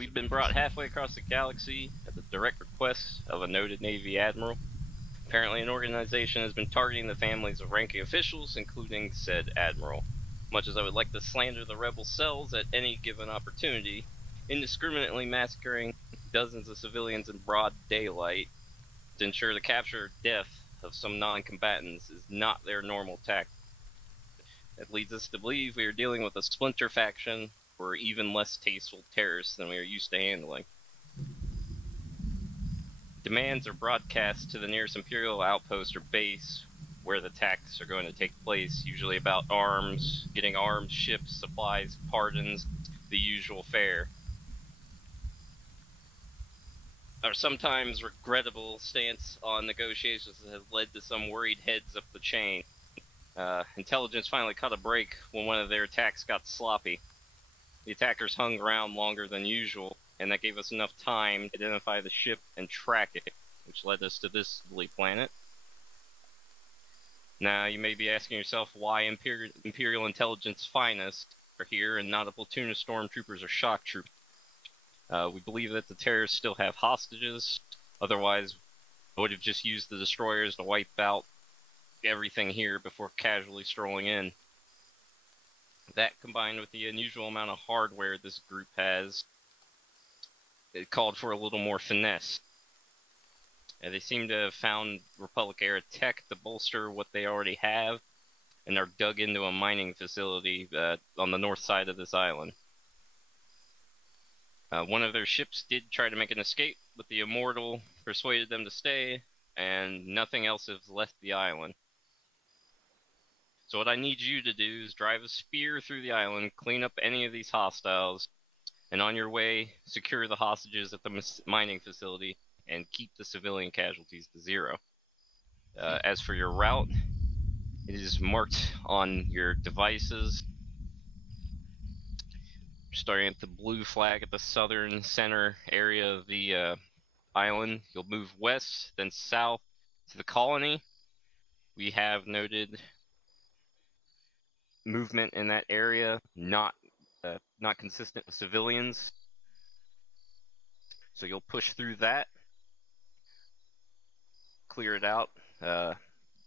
we've been brought halfway across the galaxy at the direct request of a noted Navy admiral. Apparently, an organization has been targeting the families of ranking officials, including said admiral. Much as I would like to slander the rebel cells at any given opportunity, indiscriminately massacring dozens of civilians in broad daylight to ensure the capture or death of some non-combatants is not their normal tactic. That leads us to believe we are dealing with a splinter faction or even less tasteful terrorists than we are used to handling. Demands are broadcast to the nearest Imperial outpost or base where the attacks are going to take place, usually about arms, getting arms, ships, supplies, pardons, the usual fare. Our sometimes regrettable stance on negotiations has led to some worried heads up the chain. Intelligence finally caught a break when one of their attacks got sloppy. The attackers hung around longer than usual, and that gave us enough time to identify the ship and track it, which led us to this lovely planet. Now, you may be asking yourself why Imperial Intelligence finest are here and not a platoon of stormtroopers or shock troopers. We believe that the terrorists still have hostages, otherwise I would have just used the destroyers to wipe out everything here before casually strolling in. That, combined with the unusual amount of hardware this group has, it called for a little more finesse. They seem to have found Republic-era tech to bolster what they already have, and are dug into a mining facility on the north side of this island. One of their ships did try to make an escape, but the Immortal persuaded them to stay, and nothing else has left the island. So what I need you to do is drive a spear through the island, clean up any of these hostiles, and on your way, secure the hostages at the mining facility, and keep the civilian casualties to 0. As for your route, it is marked on your devices. Starting at the blue flag at the southern center area of the island, you'll move west, then south to the colony. We have noted movement in that area, not consistent with civilians. So you'll push through that, clear it out,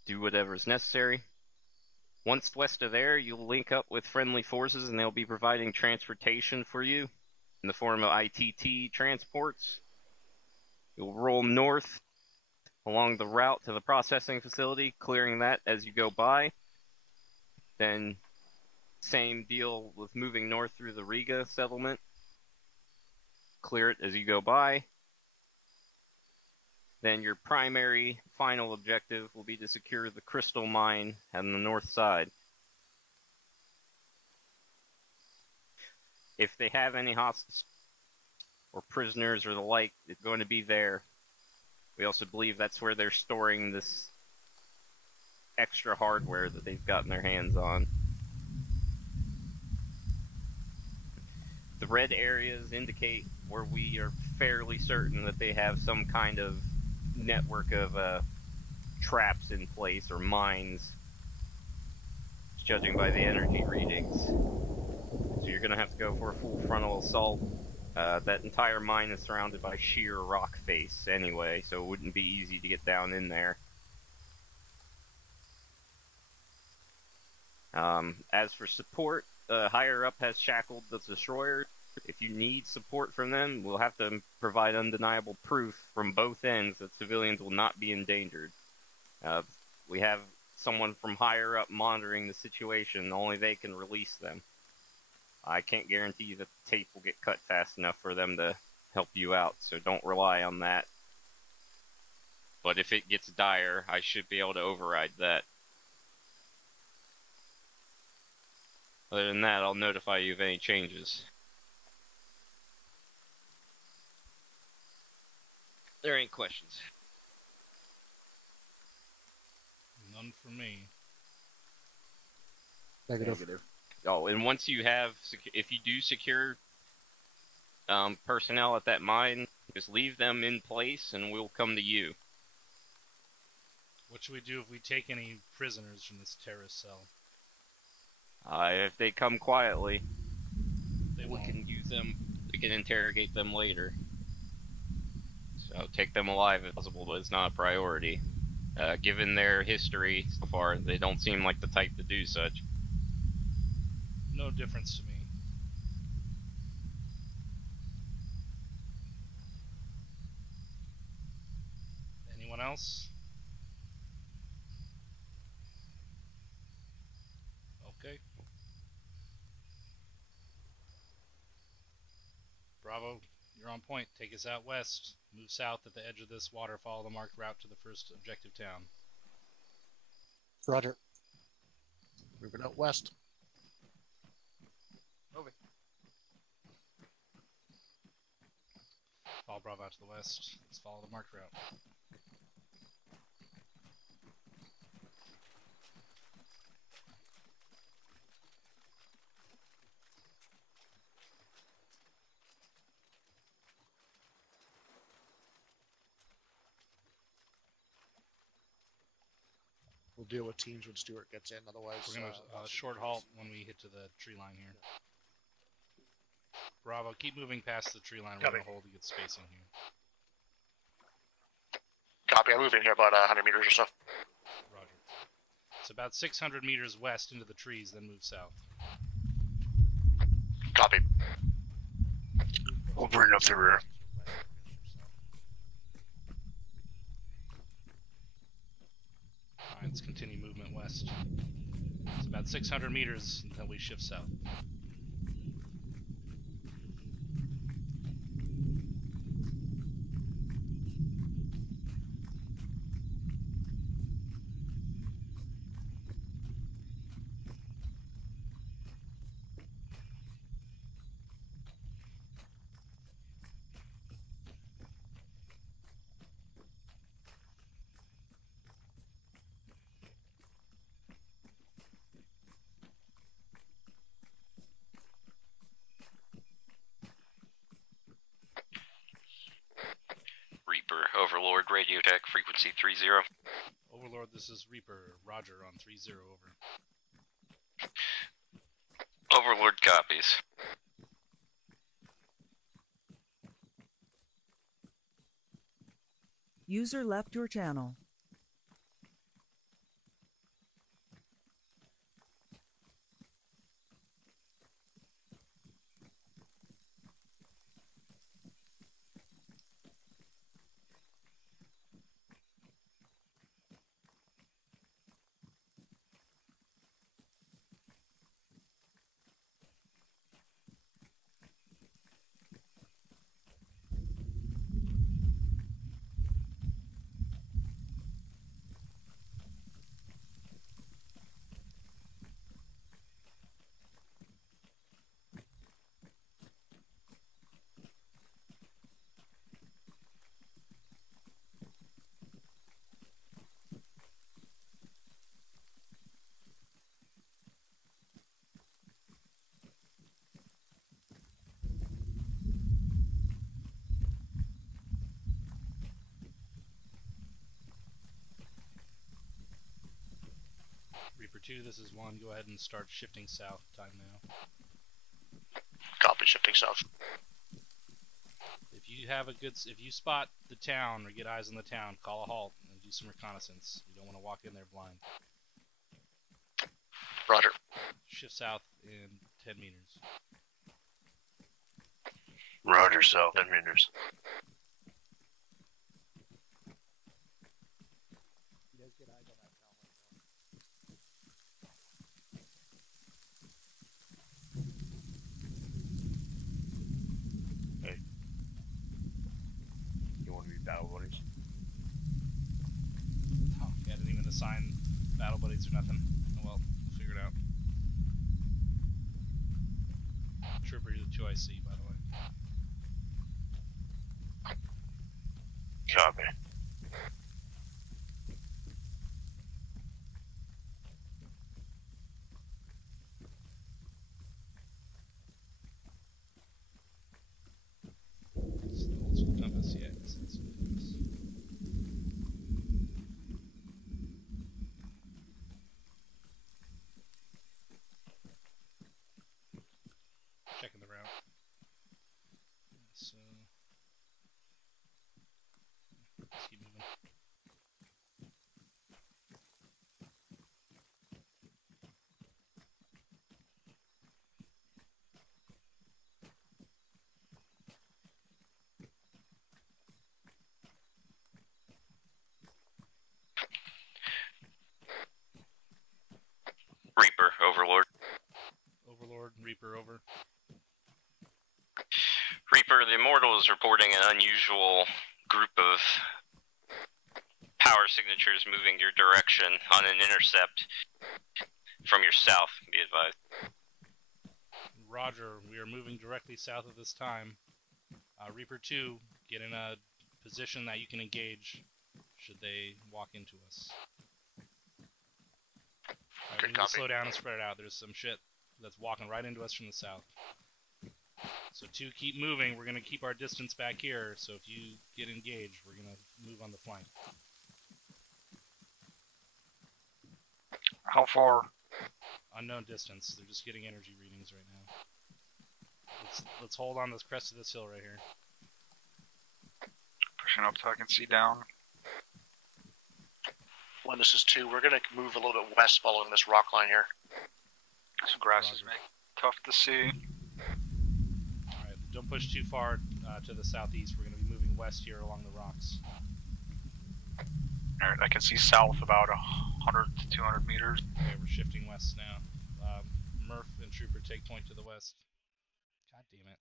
do whatever is necessary. Once west of there, you'll link up with friendly forces, and they'll be providing transportation for you in the form of ITT transports. You'll roll north along the route to the processing facility, clearing that as you go by. Then, same deal with moving north through the Riga settlement. Clear it as you go by. Then your primary final objective will be to secure the crystal mine on the north side. If they have any hostages or prisoners or the like, it's going to be there. We also believe that's where they're storing this extra hardware that they've gotten their hands on. The red areas indicate where we are fairly certain that they have some kind of network of traps in place, or mines, judging by the energy readings. So you're going to have to go for a full frontal assault. That entire mine is surrounded by sheer rock face anyway, so it wouldn't be easy to get down in there. As for support, higher up has shackled the destroyers. If you need support from them, we'll have to provide undeniable proof from both ends that civilians will not be endangered. We have someone from higher up monitoring the situation. Only they can release them. I can't guarantee that the tape will get cut fast enough for them to help you out, so don't rely on that. But if it gets dire, I should be able to override that. Other than that, I'll notify you of any changes. There ain't questions. None for me. Negative. Oh, and once you have, if you do secure personnel at that mine, just leave them in place and we'll come to you. What should we do if we take any prisoners from this terrorist cell? If they come quietly, They we won't. can use them We can interrogate them later. So take them alive if possible, but it's not a priority. Given their history so far, they don't seem like the type to do such. No difference to me. Anyone else? Okay. Bravo, you're on point. Take us out west. Move south at the edge of this water. Follow the marked route to the first objective town. Roger. Moving out west. Over. Follow Bravo out to the west. Let's follow the marked route. We'll deal with teams when Stuart gets in. Otherwise, We're going to short halt when we hit to the tree line here. Bravo, keep moving past the tree line. We're going to hold to get spacing here. Copy. I move in here about 100 meters or so. Roger. It's about 600 meters west into the trees, then move south. Copy. We'll bring up the rear. Alright, let's continue movement west. It's about 600 meters until we shift south. Reaper, Overlord, radio tech, frequency 30. Overlord, this is Reaper. Roger on 30, over. Overlord copies. User left your channel. Reaper 2, this is 1. Go ahead and start shifting south. Time now. Copy, shifting south. If you spot the town or get eyes on the town, call a halt and do some reconnaissance. You don't want to walk in there blind. Roger. Shift south in 10 meters. Roger, south 10 meters. Hey. You want to be battle buddies? Oh, yeah, I didn't even assign battle buddies or nothing. Oh well, we'll figure it out. Trooper, you're the 2 I see, by the way. Copy. It's the old school compass, yeah, it's the old school compass. Checking the route. Reaper, the Immortal is reporting an unusual group of power signatures moving your direction on an intercept from your south, be advised. Roger, we are moving directly south at this time. Reaper 2, get in a position that you can engage should they walk into us. We need to slow down and spread it out. There's some shit that's walking right into us from the south. So 2, keep moving. We're going to keep our distance back here, so if you get engaged, we're going to move on the flank. How far? Unknown distance. They're just getting energy readings right now. Let's hold on this crest of this hill right here. Pushing up so I can see down. When this is 2, we're going to move a little bit west following this rock line here. Some grasses make it tough to see. Alright, don't push too far to the southeast. We're going to be moving west here along the rocks. Alright, I can see south about 100 to 200 meters. Okay, we're shifting west now. Murph and Trooper take point to the west. God damn it.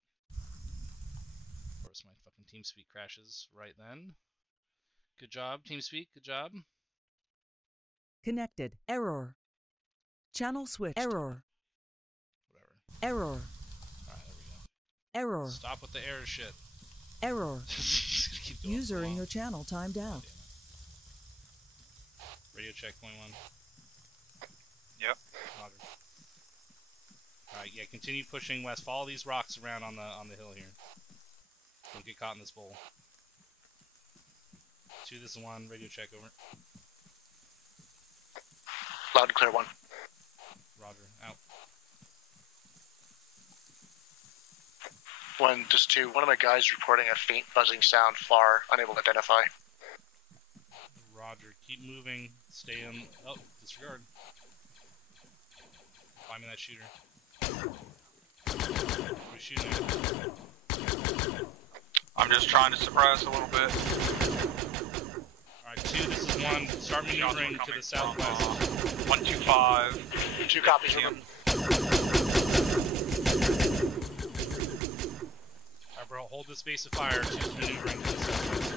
Of course, my fucking TeamSpeak crashes right then. Good job, TeamSpeak. Good job. Connected. Error. Channel switched. Error. Whatever. Error. Alright, there we go. Error. Stop with the error shit. Error. Keep going User in along. your channel timed out. Damn it. Radio check, point 1. Yep. Roger. Alright, yeah, continue pushing west. Follow these rocks around on the hill here. Don't get caught in this bowl. 2, this is 1. Radio check, over. Loud and clear 1. Roger, out. When this is 2, one of my guys reporting a faint buzzing sound far, unable to identify. Roger, keep moving. Stay in. Oh, disregard. Find me that shooter. What are we shooting at? I'm just trying to suppress a little bit. Alright, 2, this is 1. Start maneuvering to the southwest. 125. 2 copies. Yep. Alright, bro, hold this base of fire. 2's maneuvering to the southwest.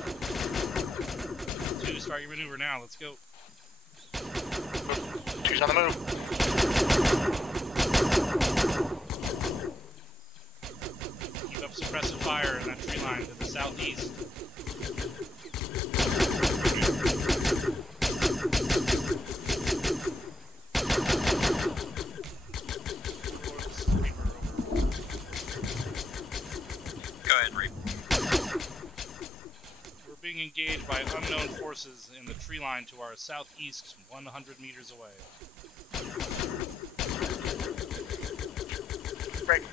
2, start your maneuver now. Let's go. 2's on the move. Keep up suppressive fire in that tree line to the southeast. Go ahead, Reap. We're being engaged by unknown forces in the tree line to our southeast, 100 meters away. Right.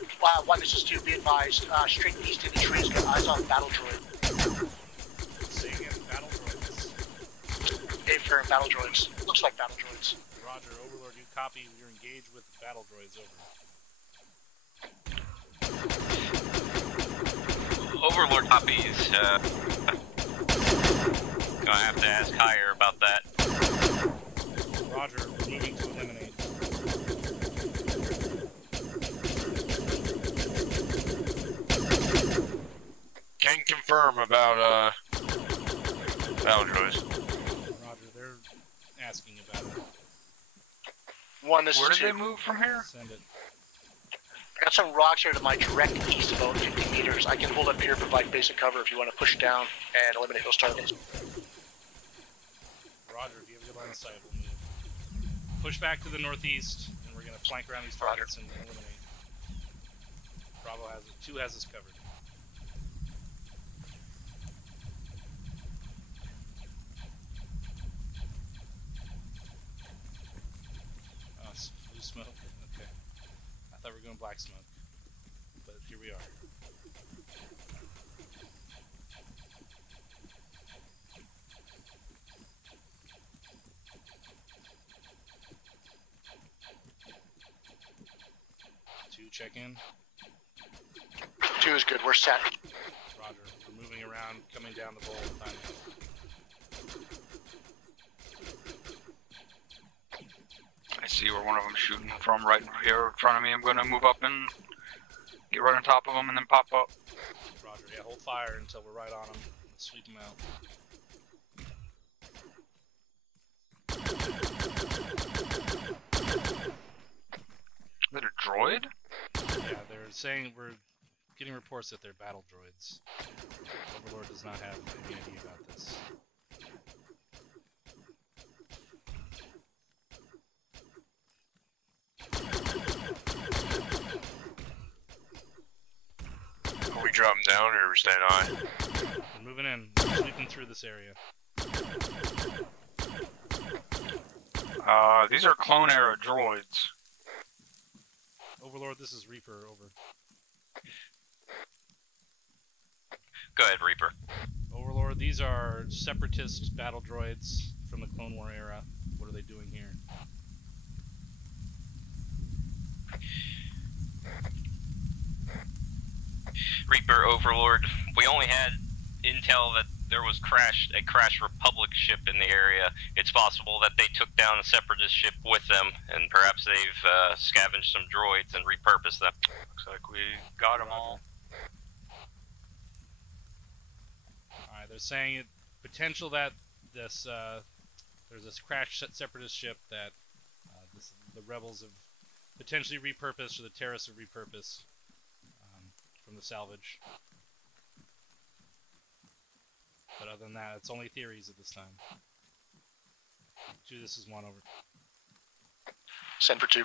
1, this is 2. Be advised. Straight east in the trees. Got eyes on battle droid. Say again, battle droids. Dave Fair, battle droids. Looks like battle droids. Roger, Overlord, you copy. You're engaged with battle droids, over. Overlord copies. Gonna have to ask higher about that. Roger, we're moving to eliminate. Can confirm about battle droids. Roger, they're asking about it. 1, this Where is did 2. they move from here? Send it. I got some rocks here to my direct east, about 50 meters. I can hold up here, provide basic cover if you want to push down and eliminate those targets. Roger, if you have a good line of sight, we'll move. Push back to the northeast, and we're going to flank around these targets and eliminate. Bravo has it. 2 has us covered. Blue smoke? Okay. I thought we were going black smoke. But here we are. Two, check in. 2 is good. We're set. Roger. We're moving around, coming down the bowl. Time. I see where one of them shooting from right here in front of me. I'm going to move up and get right on top of them and then pop up. hold fire until we're right on them. Sweep them out. Is that a droid? Yeah, they're saying we're getting reports that they're battle droids. Overlord does not have any idea about this. Are we dropping down or are we staying high? We're moving in, we're sweeping through this area. These are clone era droids. Overlord, this is Reaper, over. Go ahead, Reaper. Overlord, these are separatist battle droids from the Clone War era. What are they doing here? Reaper, Overlord. We only had intel that there was a crashed Republic ship in the area. It's possible that they took down a separatist ship with them, and perhaps they've scavenged some droids and repurposed them. Looks like we got them all. Alright, they're saying it potential that this there's this crashed separatist ship that the rebels have potentially repurposed, or the terrorists have repurposed from the salvage. But other than that, it's only theories at this time. 2, this is 1, over. Send for 2.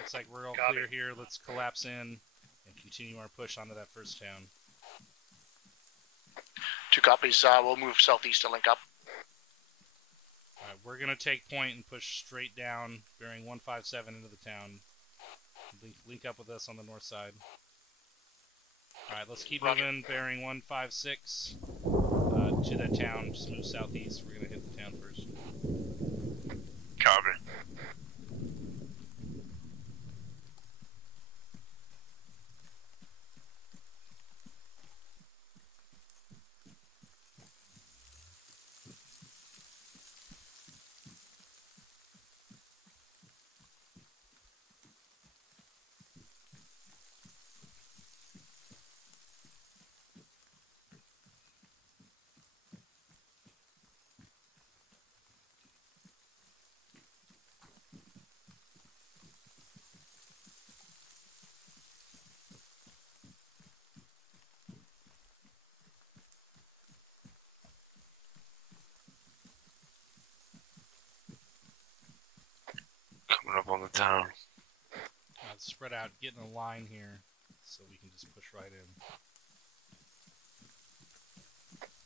Looks like we're all Got clear it. here. Let's collapse in and continue our push onto that first town. 2 copies. We'll move southeast to link up. Alright, we're gonna take point and push straight down, bearing 157 into the town. Link up with us on the north side. Alright, let's keep Roger. moving, bearing 156 to that town. Just move southeast. We're gonna hit the town first. Copy. Coming up on the town. Let's spread out, get in a line here, so we can just push right in.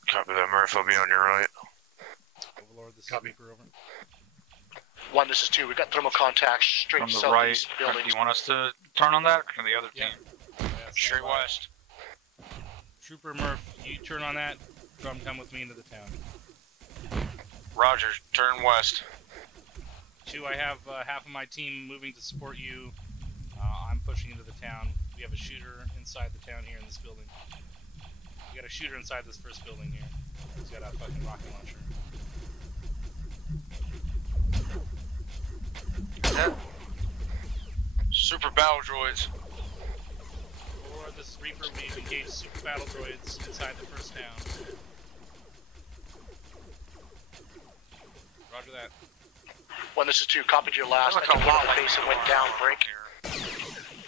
Copy that, Murph. I'll be on your right. Overlord, this Copy. is Reaper, over. 1, this is 2. We've got thermal contacts straight From the southeast right. Do buildings. you want us to turn on that? Or the other Yeah. team? Yeah, Straight stand by. west. Trooper Murph, you turn on that. Drum, come with me into the town. Roger. Turn west. 2, I have half of my team moving to support you. I'm pushing into the town. We have a shooter inside the town here in this building. We got a shooter inside this first building here. He's got a fucking rocket launcher. Super battle droids. Or this is Reaper, we've engaged super battle droids inside the first town. Roger that. 1, this is 2. Copied your last. I think one of the base that went down break.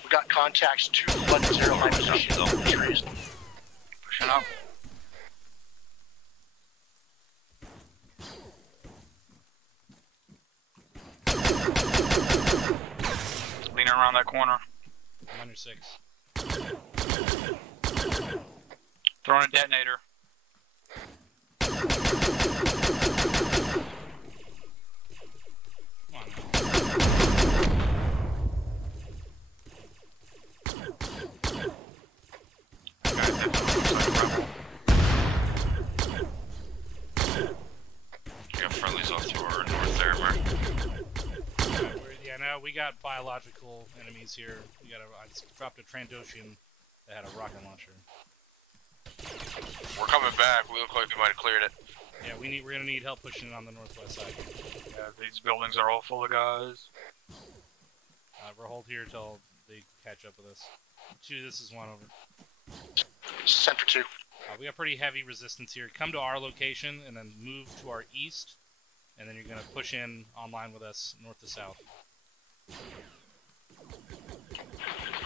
We got contacts 210 my position in the trees. Pushing up. Leaning around that corner. I'm on your 6. Throwing a detonator. Come on now. That guy definitely looks like a rebel. You got friendlies off to our north there, Murph. Yeah, no, we got biological enemies here. I just dropped a Trandoshan that had a rocket launcher. We're coming back. We look like we might have cleared it. Yeah, we're gonna need help pushing it on the northwest side. Yeah, these buildings are all full of guys. We'll hold here till they catch up with us. 2, this is 1, over. Send for 2. We got pretty heavy resistance here. Come to our location and then move to our east, and then you're going to push in online with us north to south.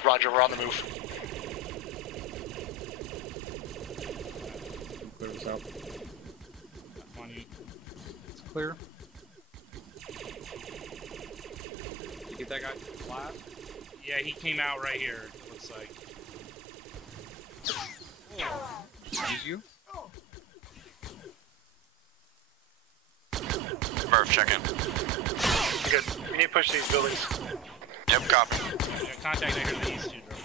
Roger, we're on the move. Clear this out. On you. It's clear. You get that guy flat? Yeah, he came out right here, it looks like. Use you? Murph, check in. Good. We need to push these buildings. Yep, copy. Yeah, contact right here to the east, too, bro.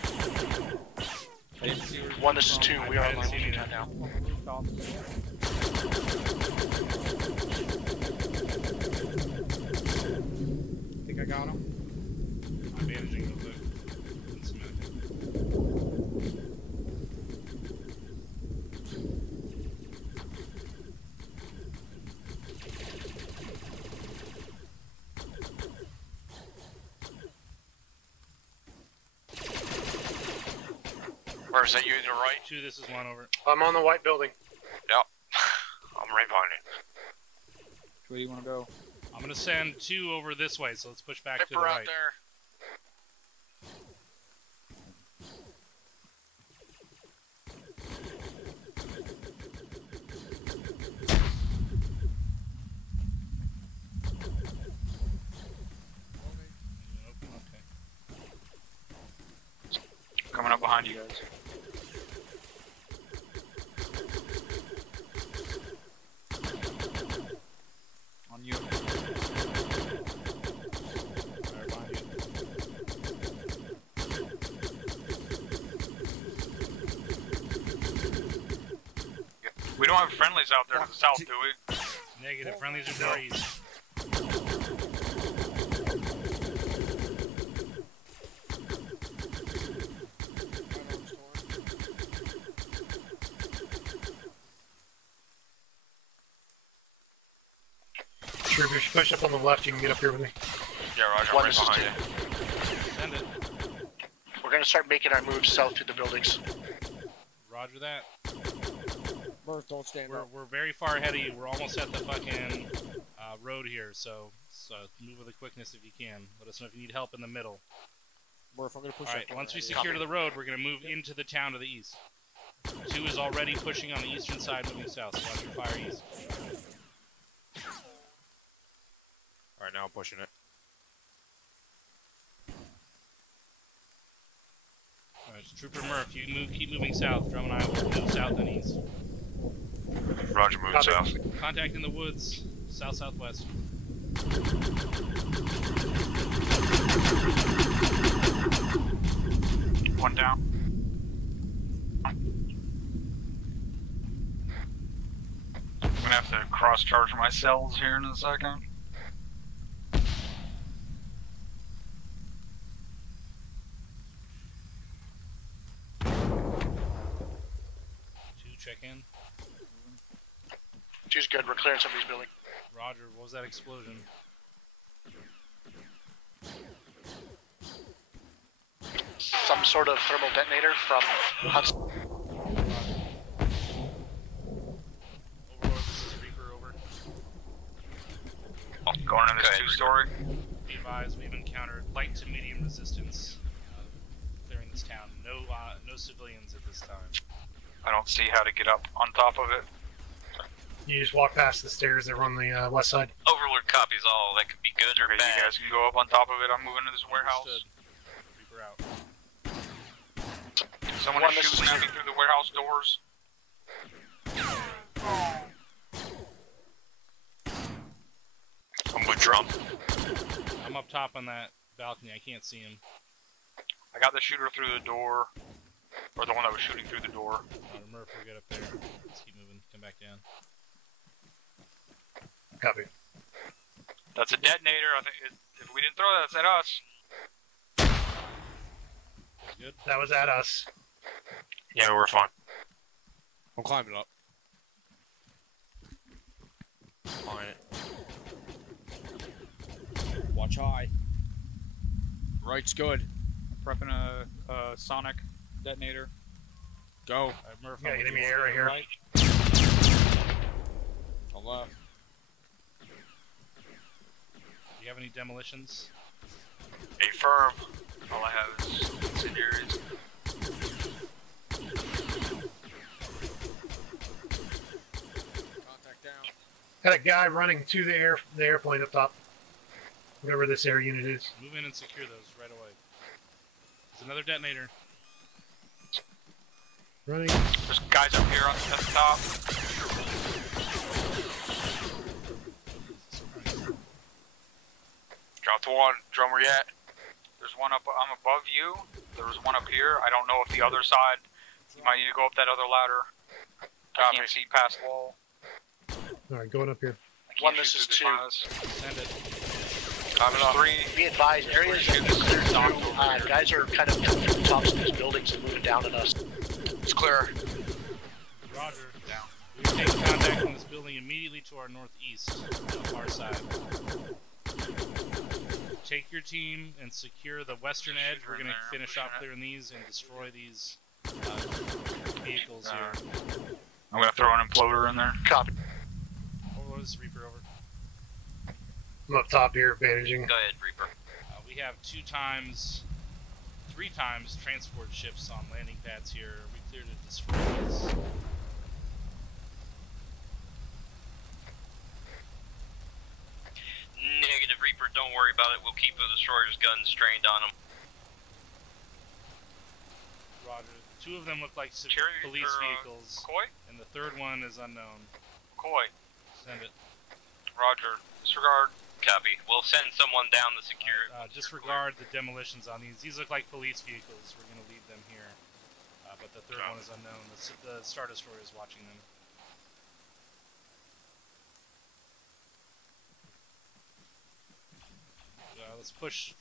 I didn't see where 1, this is 2. We are on I didn't see location anything. now. on the rooftop. Think I got him? I'm bandaging real quick. Just a minute. Where's that you to the right? 2, this is 1 over. I'm on the white building. Yep. I'm right behind you. Where do you want to go? I'm going to send 2 over this way, so let's push back to the Pipper out right. there. Nope, okay. Coming up behind you guys. On you. Fire behind you. We don't have friendlies out there to the south, do we? Negative. Friendlies are to our east. Sure, if you push up on the left, you can get up here with me. Yeah, Roger, I'm 1, right this is behind 2. you. Send it. We're going to start making our moves south through the buildings. Roger that. Murph, don't stand up. We're very far ahead of you. We're almost at the fucking road here, so move with a quickness if you can. Let us know if you need help in the middle. Murph, I'm gonna push Alright, up. once we secure to the road, we're going to move into the town to the east. 2 is already pushing on the eastern side, moving south, so watch your fire east. Alright, now I'm pushing it. Alright, Trooper Murph, you keep moving south. Drum and I will move south and east. Roger, moving Copy. south. Contact in the woods, south-southwest. One down. I'm gonna have to cross-charge my cells here in a second. Check in. 2's good. We're clearing some of these buildings. Roger, what was that explosion? Some sort of thermal detonator from Hudson. Overlord, this is Reaper, over. Going in this two-story. Be advised, we've encountered light to medium resistance clearing this town. No civilians at this time. I don't see how to get up on top of it. You just walk past the stairs that run the west side. Overlord copies all. That could be good or Okay, bad. you guys can go up on top of it. I'm moving to this warehouse. Understood. Reaper out. Someone 1, is this is shooting at 2. me through the warehouse doors. I'm with drum. I'm up top on that balcony. I can't see him. I got the shooter through the door. Or the one that was shooting through the door. Murph, we'll get up there. Let's keep moving. Come back down. Copy. That's a detonator. I think if we didn't throw that, that's at us. Good. That was at us. Yeah, we're fine. I'm climbing up. On it. Watch high. Right's good. I'm prepping a sonic detonator. Go. Alright, Murph, Yeah, I'm with enemy you. area here. Right. On left. Do you have any demolitions? Affirm. All I have is incendiaries. Contact down. Got a guy running to the airplane up top. Whatever this air unit is. Move in and secure those right away. There's another detonator. Running. There's guys up here at the top. Drop to one. Drum, where you at? There's one up. I'm above you. There was one up here. I don't know if the other side. You might need to go up that other ladder. I can't see past the wall. Alright, going up here. One, this is two. Send it. There's three. Be advised, areas that are cleared through, guys are kind of coming from the tops of these buildings and moving down at us. It's clear. Roger. Down. We're taking contact from this building immediately to our northeast, on the far side. Take your team and secure the western edge. We're going to finish off clearing these and destroy these vehicles here. I'm gonna throw an imploder in there. Copy. Overlord, this is Reaper, over. I'm up top here, bandaging. Go ahead, Reaper. We have 3 times transport ships on landing pads here. Are we clear to destroy these? Negative, Reaper. Don't worry about it. We'll keep the destroyer's guns trained on them. Roger. 2 of them look like Cherry police or, vehicles, McCoy? and the 3rd one is unknown. McCoy. Send it. Roger. Disregard. Copy. We'll send someone down to secure it. Disregard the demolitions on these. These look like police vehicles. We're going to leave them here. But the 3rd one is unknown. The Star Destroyer is watching them. Let's push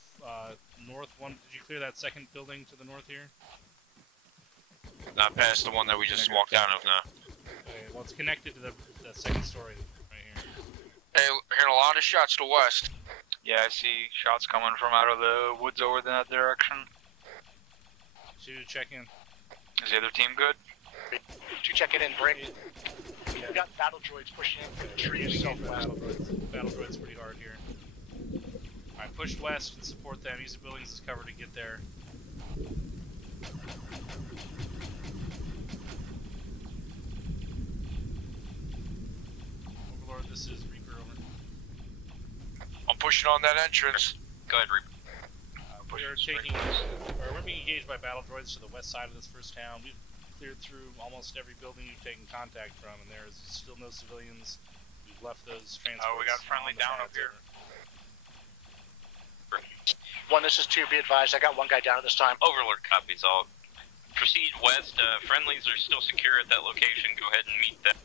north one. Did you clear that 2nd building to the north here? Not past the one that we just walked out of now. Okay, well, it's connected to the 2nd story right here. Hey, hearing a lot of shots to the west. Yeah, I see shots coming from out of the woods over that direction. 2, check in. Is the other team good? 2, checking in, break. We've got battle droids pushing in the trees southwest. Battle droids pretty hard here. Alright, push west and support them. Use the buildings as cover to get there. Overlord, this is Reaper, over. I'm pushing on that entrance. Go ahead, Reaper. We're being engaged by battle droids to the west side of this first town. We've cleared through almost every building you've taken contact from, and there is still no civilians. We've left those transports. Oh, we got friendly down up here. 1, this is 2, be advised, I got 1 guy down at this time. Overlord copies all. Proceed west. Friendlies are still secure at that location. Go ahead and meet them.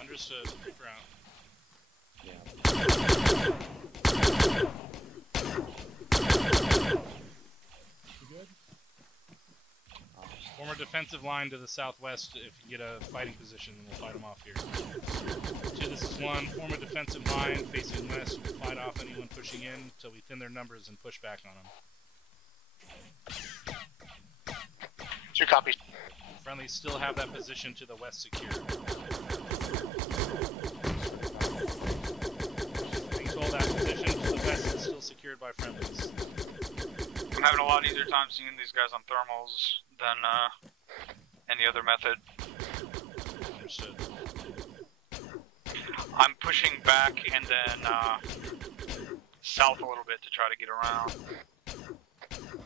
Understood. Reaper out. Form a defensive line to the southwest if you get a fighting position, and we'll fight them off here. 2, this is 1. Form a defensive line facing west. We'll fight off anyone pushing in until we thin their numbers and push back on them. 2 copies. Friendlies still have that position to the west secure. Being told that position to the west is still secured by friendlies. I'm having a lot easier time seeing these guys on thermals than any other method. Understood. I'm pushing back and then south a little bit to try to get around.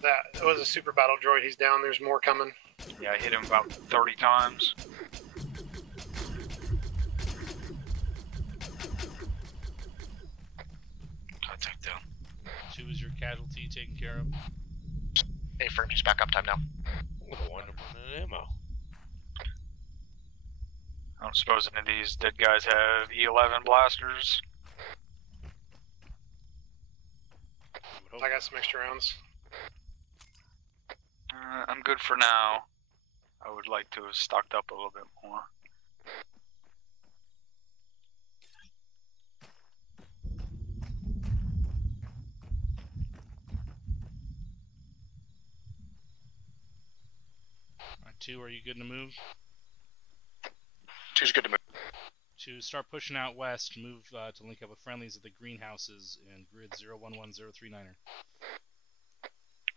That was a super battle droid. He's down. There's more coming. Yeah, I hit him about 30 times. Contact down. 2 is your casualty taken care of. Hey, firm, he's back up time now. What a wonderful ammo. I don't suppose any of these dead guys have E11 blasters. I got some extra rounds. I'm good for now. I would like to have stocked up a little bit more. 2, are you good to move? 2's good to move. 2, start pushing out west. Move to link up with friendlies at the greenhouses in grid 011039er.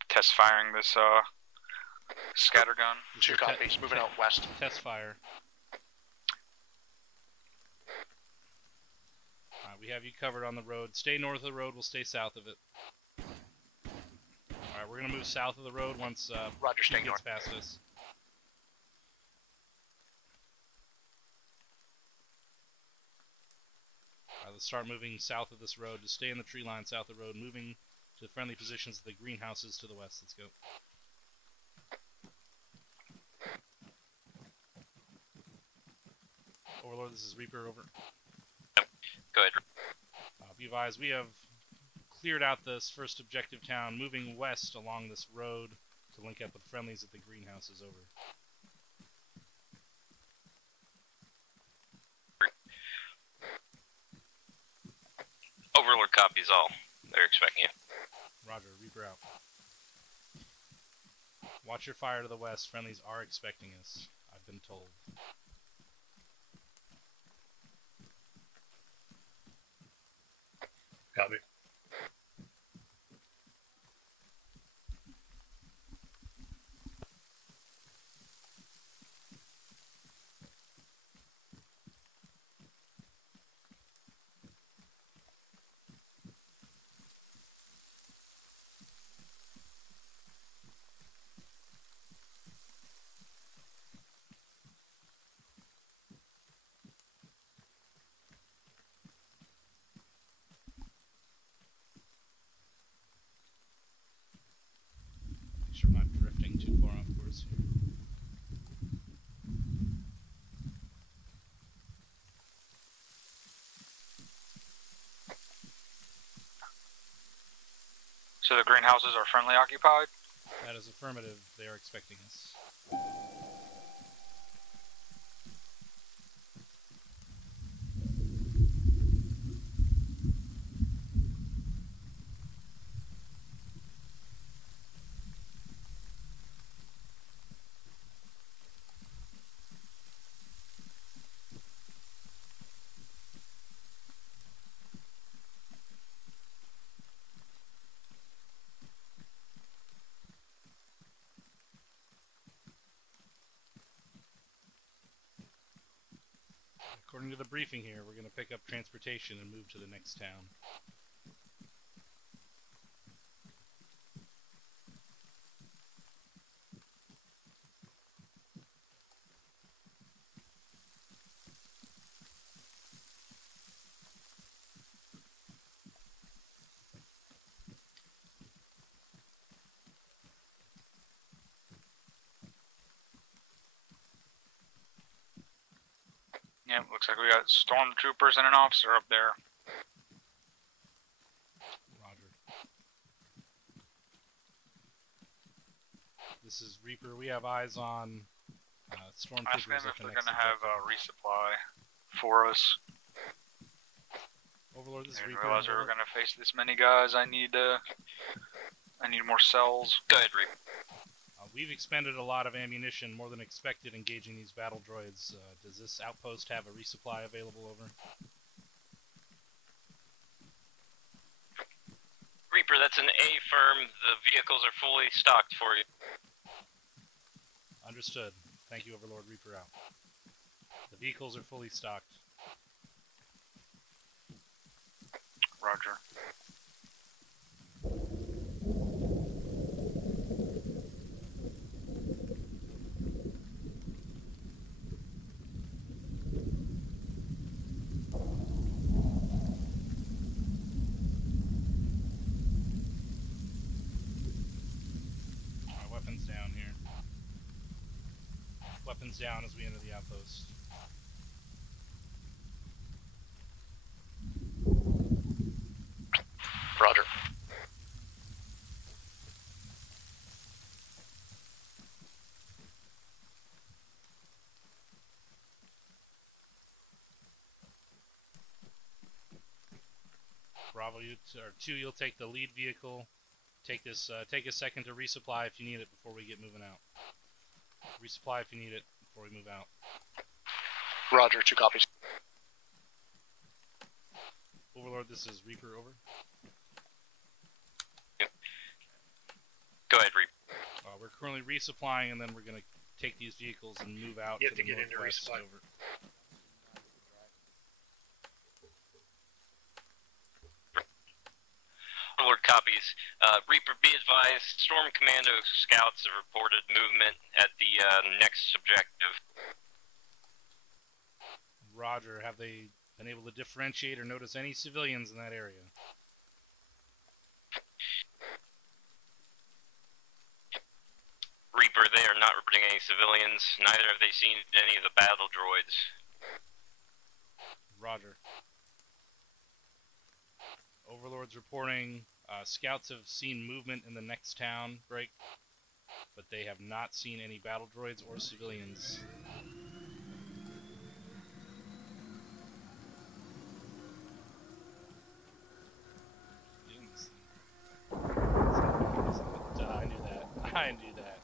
Test firing this scatter gun. 2 copies, moving out west. Test fire. Alright, we have you covered on the road. Stay north of the road, we'll stay south of it. Alright, we're gonna move south of the road once Roger, he stay gets north. past us. Alright, let's start moving south of this road. Just stay in the tree line south of the road, moving to friendly positions of the greenhouses to the west. Let's go. Overlord, this is Reaper, over. Go ahead. Be advised, we have cleared out this first objective town, moving west along this road to link up with friendlies at the greenhouses, over. Overlord copies all. They're expecting you. Roger, Reaper out. Watch your fire to the west. Friendlies are expecting us, I've been told. Copy. Make sure I'm not drifting too far off course here. So the greenhouses are friendly occupied? That is affirmative. They are expecting us. According to the briefing here, we're going to pick up transportation and move to the next town. Yep, looks like we got stormtroopers and an officer up there. Roger. This is Reaper. We have eyes on stormtroopers. Ask them at if the they're next gonna have a objective. resupply for us. Overlord, this is I didn't Reaper. realize we were gonna face this many guys. I need more cells. Go ahead, Reaper. We've expended a lot of ammunition, more than expected, engaging these battle droids. Does this outpost have a resupply available, over? Reaper, that's an A firm. The vehicles are fully stocked for you. Understood. Thank you, Overlord. Reaper out. The vehicles are fully stocked. Roger. Weapons down here. Weapons down as we enter the outpost. Roger. Bravo, or 2, you'll take the lead vehicle. Take this. Take a second to resupply if you need it before we get moving out. Resupply if you need it before we move out. Roger, 2 copies. Overlord, this is Reaper, over. Go ahead, Reaper. We're currently resupplying, and then we're going to take these vehicles and move out You to have to the get into northwest. resupply. Over. Overlord copies. Reaper, be advised, Storm Commando scouts have reported movement at the next objective. Roger, have they been able to differentiate or notice any civilians in that area? Reaper, they are not reporting any civilians. Neither have they seen any of the battle droids. Roger. Overlord's reporting scouts have seen movement in the next town break, but they have not seen any battle droids or civilians. I knew that. I knew that.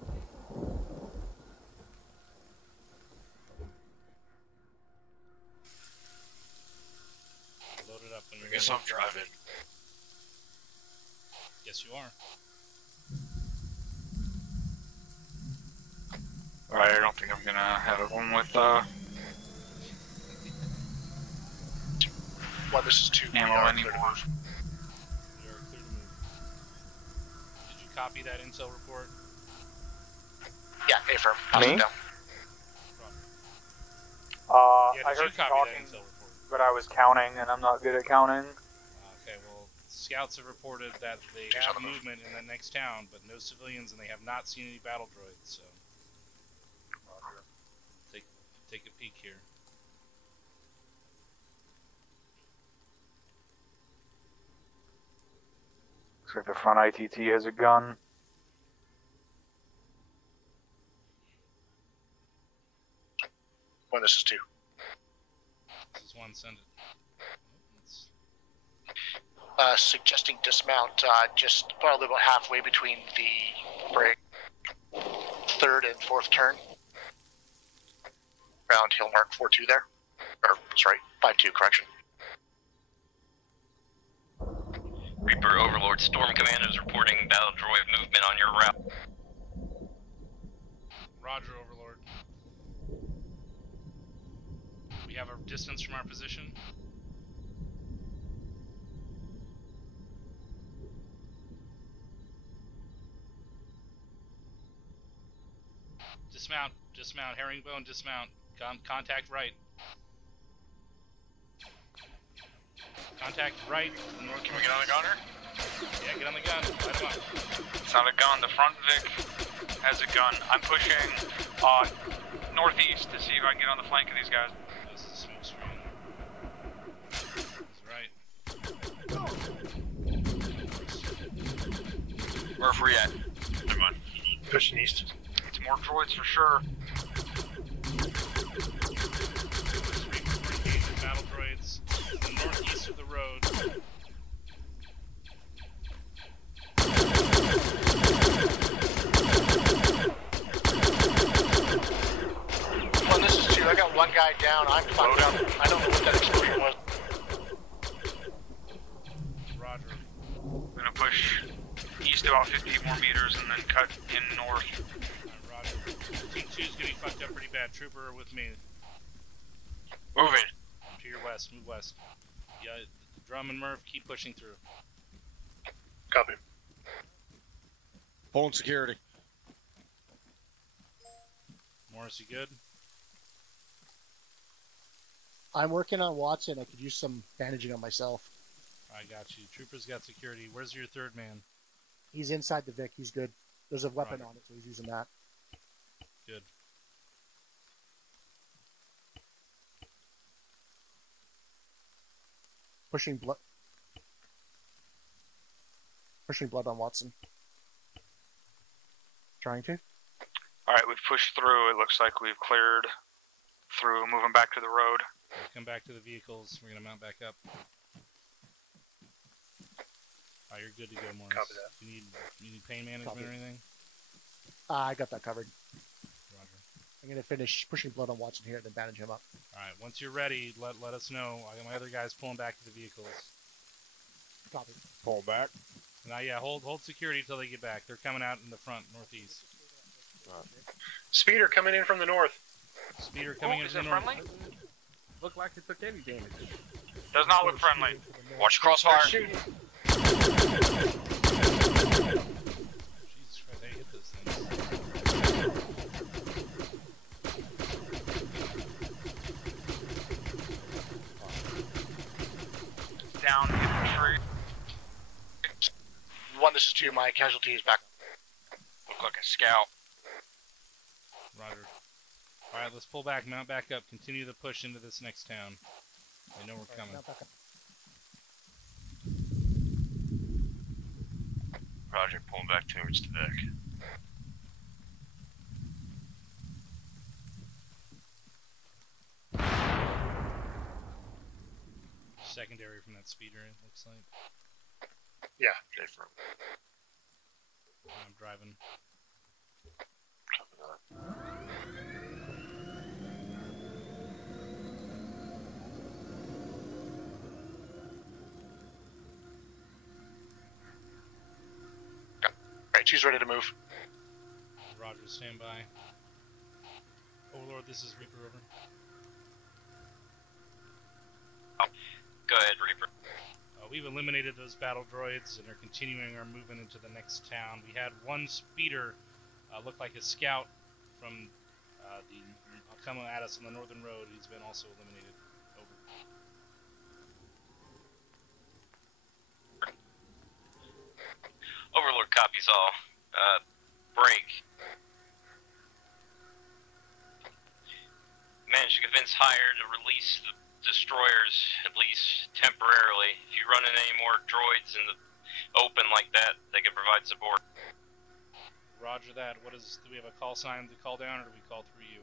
Load it up when you're I guess ready. I'm driving. Yes, you are. Alright, I don't think I'm gonna have it one with, 1, this is 2. ammo anymore. You are clear to move. Did you copy that intel report? Yeah, affirm. Pass it down. Yeah, I did you heard you copy talking, that intel report? but I was counting, and I'm not good at counting. Okay, well, scouts have reported that they have movement in the next town, but no civilians, and they have not seen any battle droids, so... Take a peek here. Looks like the front ITT has a gun. One, this is 2. This is 1, send it. Suggesting dismount just probably about halfway between the break, 3rd and 4th turn. Round hill mark 4-2 there. Or, sorry, 5-2, correction. Reaper, Overlord, Storm Commandos reporting battle droid movement on your route. Roger, Overlord. We have a distance from our position. Dismount, herringbone, dismount. Contact right. Contact right. North. Can we get on the gunner? Yeah, get on the gun. Light him up. It's not a gun. The front Vic has a gun. I'm pushing northeast to see if I can get on the flank of these guys. This is a smoke screen. That's right. Where are we at? Never mind. Pushing east. It's more droids for sure. Battle droids to the northeast of the road. One, this is 2. I got 1 guy down. I'm fucked up. I don't know what that explosion was. Roger. I'm gonna push east about 50 more meters and then cut in north. Roger. Team 2's getting fucked up pretty bad. Trooper with me. Moving. To your west. Move west. Yeah, Drum and Murph, keep pushing through. Copy. Pulling security. Morris, you good? I'm working on Watson. I could use some bandaging on myself. I got you. Trooper's got security. Where's your 3rd man? He's inside the Vic. He's good. There's a weapon Roger. on it, so he's using that. Good. Pushing blood on Watson. Trying to. Alright, we've pushed through. It looks like we've cleared through, moving back to the road. Come back to the vehicles. We're gonna mount back up. You're good to go, Morris. Copy that. You need pain management Copy. or anything? I got that covered. Roger. I'm gonna finish pushing blood on Watson here and then bandage him up. Alright, once you're ready, let us know. I got my other guys pulling back to the vehicles. Copy. Pull back. Now, yeah, hold security until they get back. They're coming out in the front, northeast. Speeder coming in from the north. Speeder coming in is from it the north. friendly? Look like it took any damage. Does not look friendly. Watch crossfire. Shooting. Jesus Christ, how you hit those things? Down infantry. 1, this is 2. My casualty is back. Look like a scout. Roger. Alright, let's pull back, mount back up, continue the push into this next town. They know we're coming. Roger, pulling back towards the deck. Secondary from that speeder, it looks like. Yeah. Different. I'm driving. Alright, she's ready to move. Roger, stand by. Overlord, this is Reaper, over. Go ahead, Reaper. We've eliminated those battle droids and are continuing our movement into the next town. We had one speeder look like a scout from coming at us on the northern road. He's been also eliminated. Over. Overlord copies all. Break. Managed to convince Hire to release the destroyers, at least temporarily. If you run in any more droids in the open like that, they can provide support. Roger that. Do we have a call sign to call down, or do we call through you?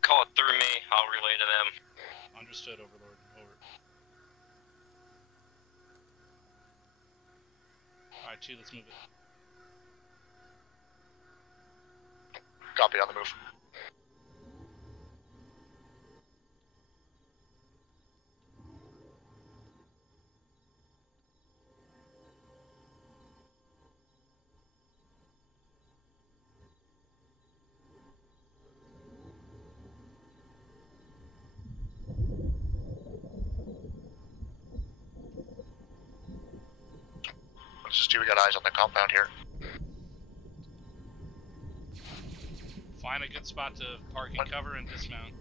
Call it through me, I'll relay to them. Understood, Overlord. Over. Alright, 2, let's move it. Copy, on the move. Let's just do, we got eyes on the compound here. Find a good spot to park and cover and dismount.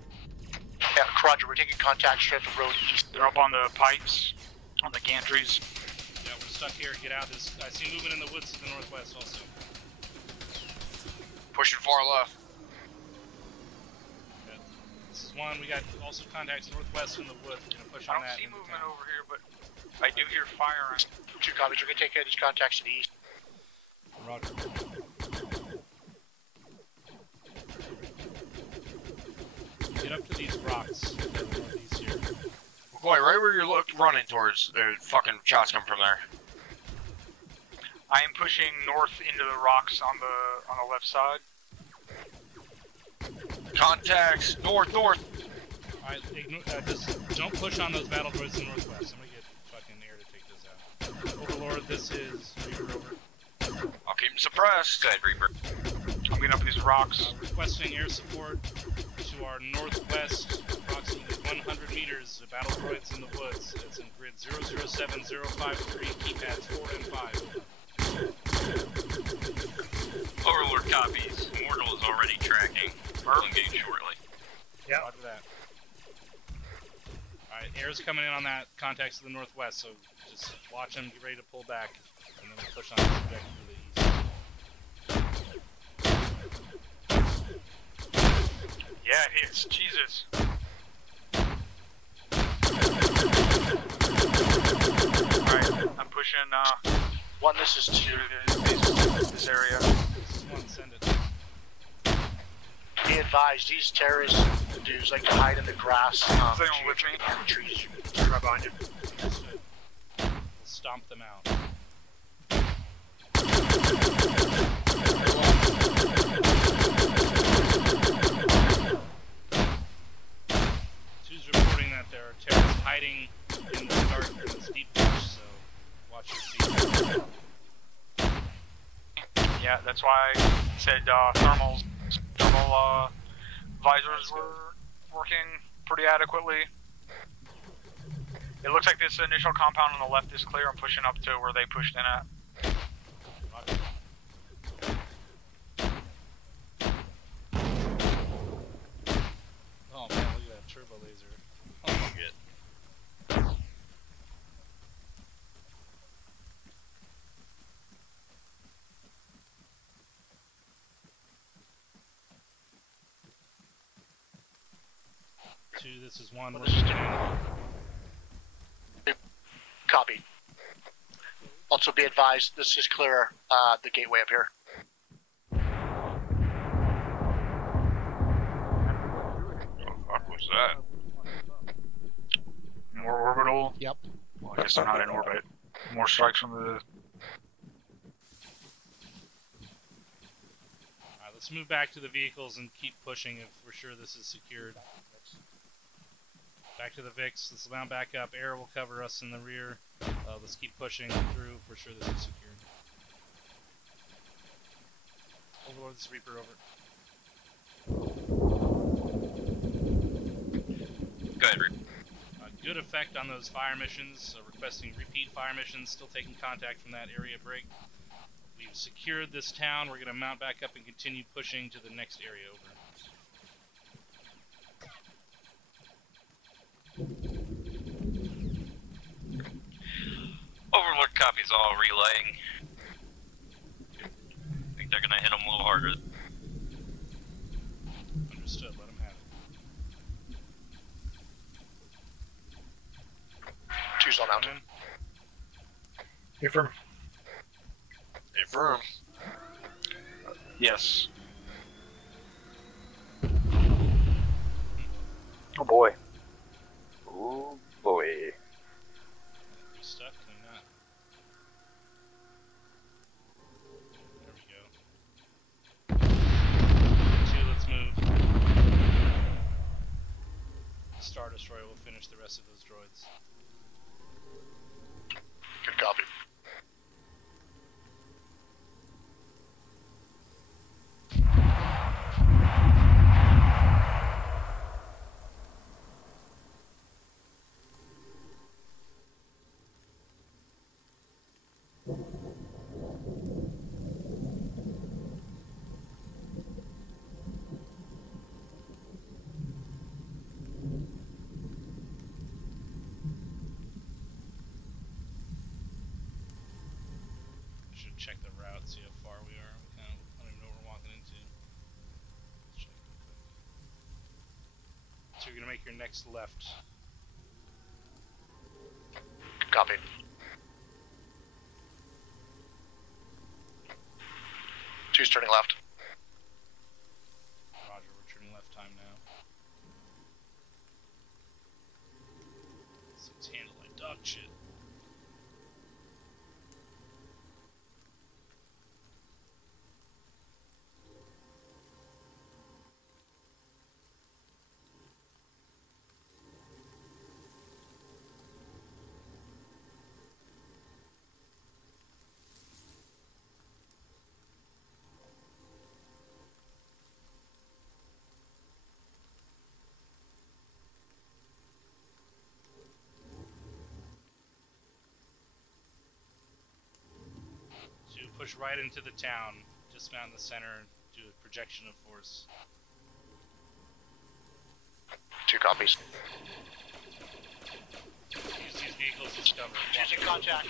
Yeah, Roger, we're taking contact straight the road east. They're up on the pipes, on the gantries. Yeah, we're stuck here. Get out. I see movement in the woods to the northwest also. Pushing far left. Okay. This is 1. We got also contacts northwest in the woods. We're going to push I on don't that. see movement over here, but I do hear firing. 2 copies, we're gonna take care of these contacts to the east. Roger. Get up to these rocks that are northeast here. Boy, right where you're running towards, fucking shots come from there. I am pushing north into the rocks on the left side. Contacts, north. Alright, just don't push on those battle droids in the northwest. I'm gonna get fucking air to take those out. Overlord, this is Reaper, over. I'll keep them suppressed. Go ahead, Reaper. I'm getting up these rocks. Requesting air support to our northwest, approximately 100 meters. The battle droids in the woods. It's in grid 007053, keypads 4 and 5. Overlord copies. Mortal is already tracking. We'll engage shortly. Yeah. Roger that. Alright, air's coming in on that contacts to the northwest, so just watch them, get ready to pull back, and then we'll push on the objective to the east. Yeah, it hits. Jesus. Alright, I'm pushing 1, this is 2. This area. This is 1, send it. Be advised, these terrorist dudes like to hide in the grass. Stay on with me. Trees. Right behind you. Understood. We'll stomp them out. map, there are terrorists hiding in the dark or the steep bush, so watch your feet. Yeah, that's why I said thermal visors were working pretty adequately. It looks like this initial compound on the left is clear. I'm pushing up to where they pushed in at. Oh man, look at that turbo laser. Oh shit. Two, this is one. Copy. Also be advised, this is clear, the gateway up here. What was that? More orbital. Yep. Well, I guess they're not in orbit. More strikes from the... Alright, let's move back to the vehicles and keep pushing if we're sure this is secured. Back to the VIX. Let's mount back up. Air will cover us in the rear. Let's keep pushing through if we're sure this is secured. Overlord, this Reaper over. Go ahead, Reaper. Good effect on those fire missions. Requesting repeat fire missions. Still taking contact from that area break. We've secured this town. We're going to mount back up and continue pushing to the next area over. Overlord copies all relaying. I think they're gonna hit them a little harder. Understood, let them have it. Two's on mountain. Affirm. Affirm. Yes. Oh boy. Oh boy. You stuck? Can we not? There we go. Two, let's move. The Star Destroyer will finish the rest of those droids. Good copy. Should check the route, see how far we are. We kind of don't even know what we're walking into. Let's check real quick. So you're gonna make your next left. Copy. Two's turning left. Roger, we're turning left time now. This thing's handled like dog shit. Push right into the town, dismount in the center, and do a projection of force. Two copies. Use these vehicles as cover. Choosing contact.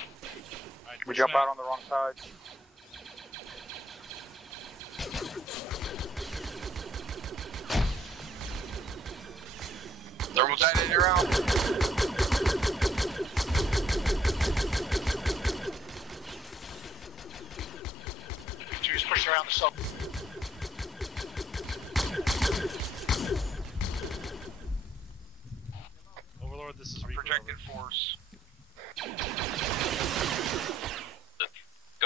Right, We jump out on the wrong side. Thermal detonator out. Two's pushing around the sub. Overlord, this is Reaper. Projected force. Go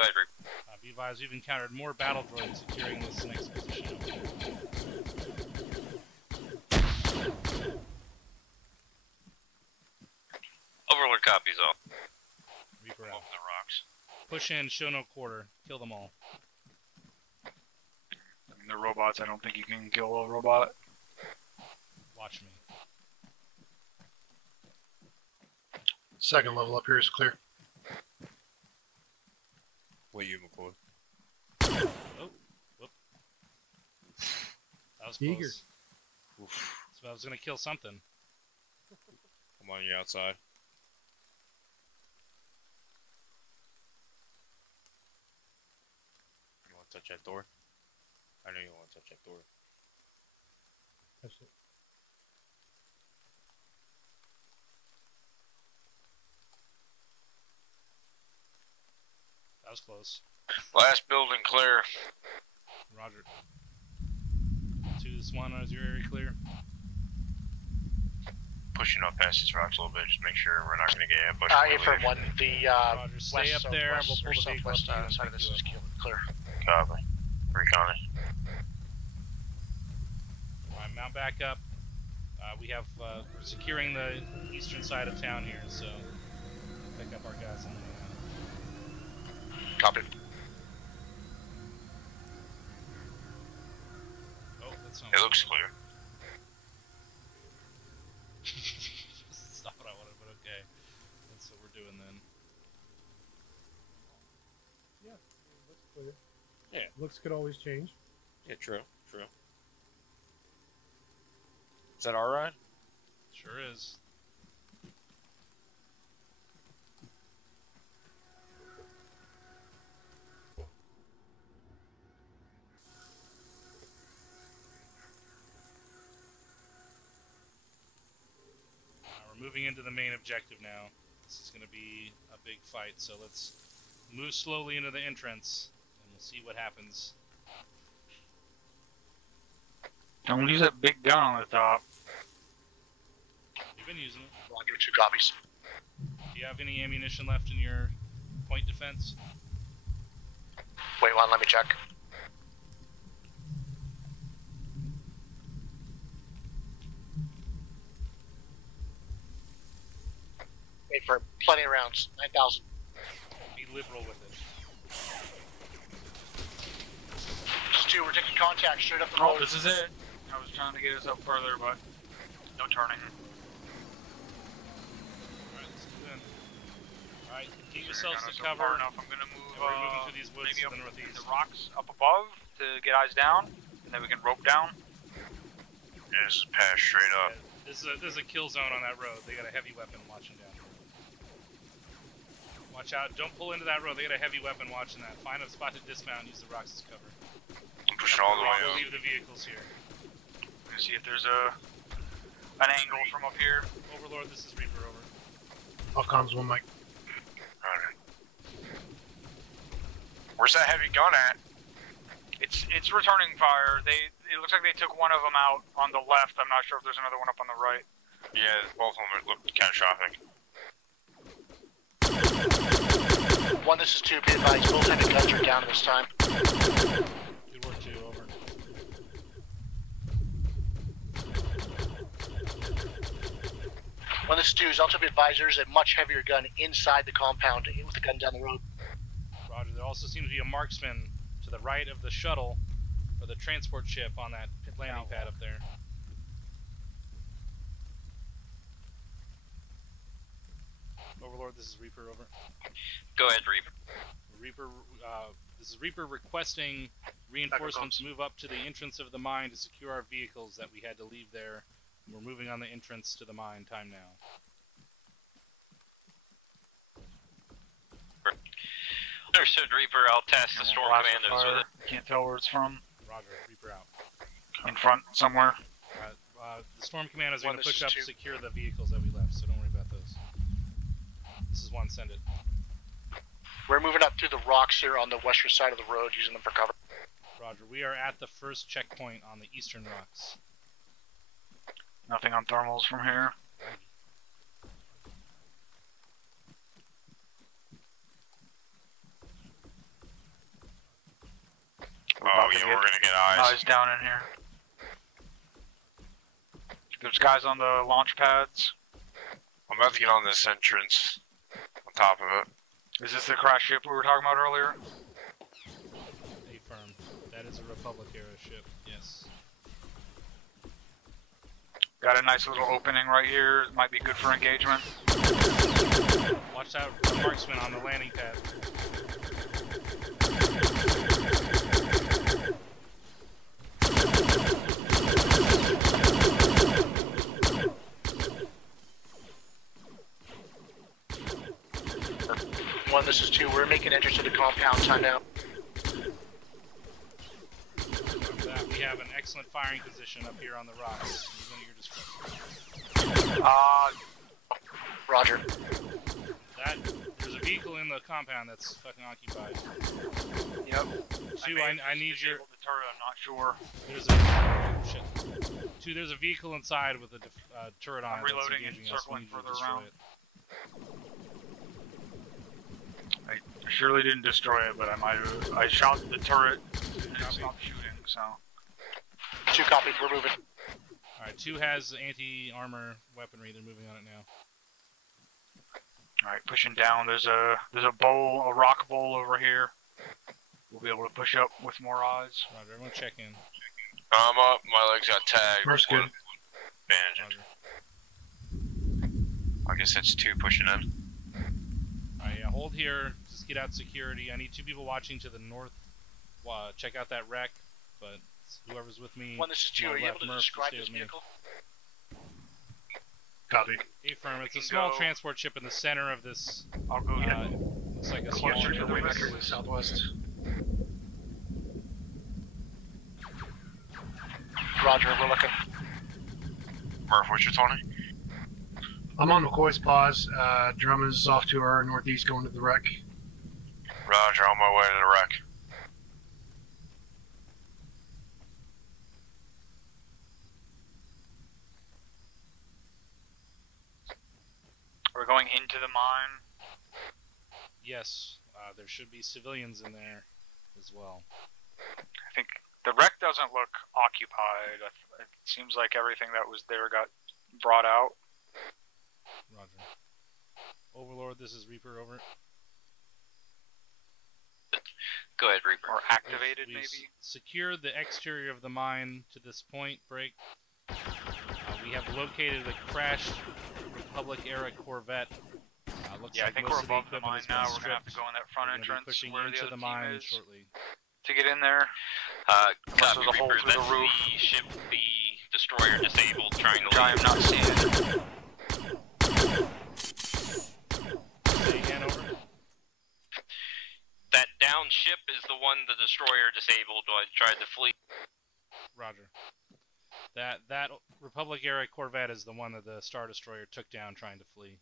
ahead, Reaper. Be advised, we've encountered more battle droids securing this next position. rocks. Push in, show no quarter. Kill them all. I mean, they're robots. I don't think you can kill a robot. Watch me. Second level up here is clear. What you McCoy? Oh, whoop. That was Eager. close. Oof. So I was gonna kill something. Come on, you're outside. You want to touch that door? I know you want to touch that door. That's it. That was close. Last building clear. Roger. 2-1, is your area clear? Pushing up past these rocks a little bit, just make sure we're not going to get ambushed. Affirm 1, the Roger, stay west, up there, and we'll southwest, pull the or vehicle up southwest to you and side of pick this you is up. clear. Copy. Reconning. Alright, mount back up. We have, we're securing the eastern side of town here, so pick up our guys on the way out. Copy. Oh, that's not It looks clear. That's not what I wanted, but okay. That's what we're doing then. Yeah, looks clear. Yeah. Looks could always change. Yeah, true. True. Is that alright? Sure is. We're moving into the main objective now. This is going to be a big fight, so let's move slowly into the entrance, and we'll see what happens. Don't use that big gun on the top. You've been using it. Roger, 2 copies. Do you have any ammunition left in your point defense? Wait 1, let me check. Wait for plenty of rounds. 9,000. Be liberal with it. This is 2, we're taking contact straight up the Oh, road. this is it. I was trying to get us up further, but no turning. Alright, let's do that. Alright, keep yourselves to Far cover. enough. I'm gonna move. And we're moving through these woods maybe to up the northeast. the rocks up above to get eyes down, and then we can rope down. Yeah, this is pass straight up. Yeah, this is a kill zone on that road. They got a heavy weapon watching down. Watch out! Don't pull into that road. They got a heavy weapon watching that. Find a spot to dismount and use the rocks as cover. I'm pushing all the way We'll up. leave the vehicles here. Let's see if there's an angle from up here. Overlord, this is Reaper. Over. All comms 1 mic. Alright. Where's that heavy gun at? It's returning fire. It looks like they took one of them out on the left. I'm not sure if there's another one up on the right. Yeah, both of them look catastrophic. 1, this is 2, be advised, both heavy guns are down this time. Good work, 2. Over. When this is 2, also be advised, there's a much heavier gun inside the compound with the gun down the road. Roger. There also seems to be a marksman to the right of the shuttle, or the transport ship on that landing pad up there. Overlord, this is Reaper. Over. Go ahead, Reaper. Reaper, this is Reaper requesting reinforcements move up to the entrance of the mine to secure our vehicles that we had to leave there. We're moving on the entrance to the mine. Time now. Understood, Reaper. I'll task the storm commandos with it. Can't tell where it's from. Roger. Reaper out. In front somewhere. The storm commandos are going to This push is up 2. to secure the vehicles that we left, so don't worry about those. This is 1. Send it. We're moving up through the rocks here on the western side of the road, using them for cover. Roger. We are at the first checkpoint on the eastern rocks. Nothing on thermals from here. Oh yeah, we're gonna get eyes. Eyes down in here. There's guys on the launch pads. I'm about to get on this entrance. On top of it. Is this the crash ship we were talking about earlier? Affirm. That is a Republic era ship, yes. Got a nice little opening right here. Might be good for engagement. Watch out for marksman on the landing pad. One, this is 2. We're making entrance to the compound. Time out. We have an excellent firing position up here on the rocks. Use one of your discretion. Roger. There's a vehicle in the compound that's fucking occupied. Yep. 2, I need your... The turret, I'm not sure. There's a... shit. 2, there's a vehicle inside with a turret on it. I'm reloading and that's circling engaging us. We need to further destroy around. it. I surely didn't destroy it, but I might have. I shot the turret and it stopped shooting, so. 2 copies, we're moving. Alright, 2 has anti-armor weaponry, they're moving on it now. Alright, pushing down. There's a bowl, a rock bowl over here. We'll be able to push up with more odds. Roger, everyone check in. I'm up, my legs got tagged. First good. Bandaged. I guess that's 2 pushing in. Alright, yeah, hold here. Just get out security. I need 2 people watching to the north. Check out that wreck, but whoever's with me. 1, this is 2. Are you able to describe this vehicle? Copy. Affirm. It's a small transport ship in the center of this. I'll go get it. Looks like a small Closer to the wreck. wreck in the southwest. Roger, we're looking. Murph, what's your 20? I'm on McCoy's pause. Drum is off to our northeast going to the wreck. Roger, on my way to the wreck. We're going into the mine. Yes, there should be civilians in there as well. I think the wreck doesn't look occupied. It seems like everything that was there got brought out. Roger. Overlord, this is Reaper, over. Go ahead, Reaper. Or activated, We've maybe? secured the exterior of the mine to this point, Break. We have located a crashed Republic-era Corvette. Looks Yeah, like I think most we're of the above the mine equipment has now. been We're going to have to stripped. go in that front We're gonna be entrance pushing where into the the other mine team is shortly. to get in there. Copy, there's a hole Reaper. through the That's roof. the ship, the destroyer disabled, trying to Which I am not seeing. Say again, over. That down ship is the one the destroyer disabled when it tried to flee. Roger. That Republic-era Corvette is the one that the Star Destroyer took down trying to flee.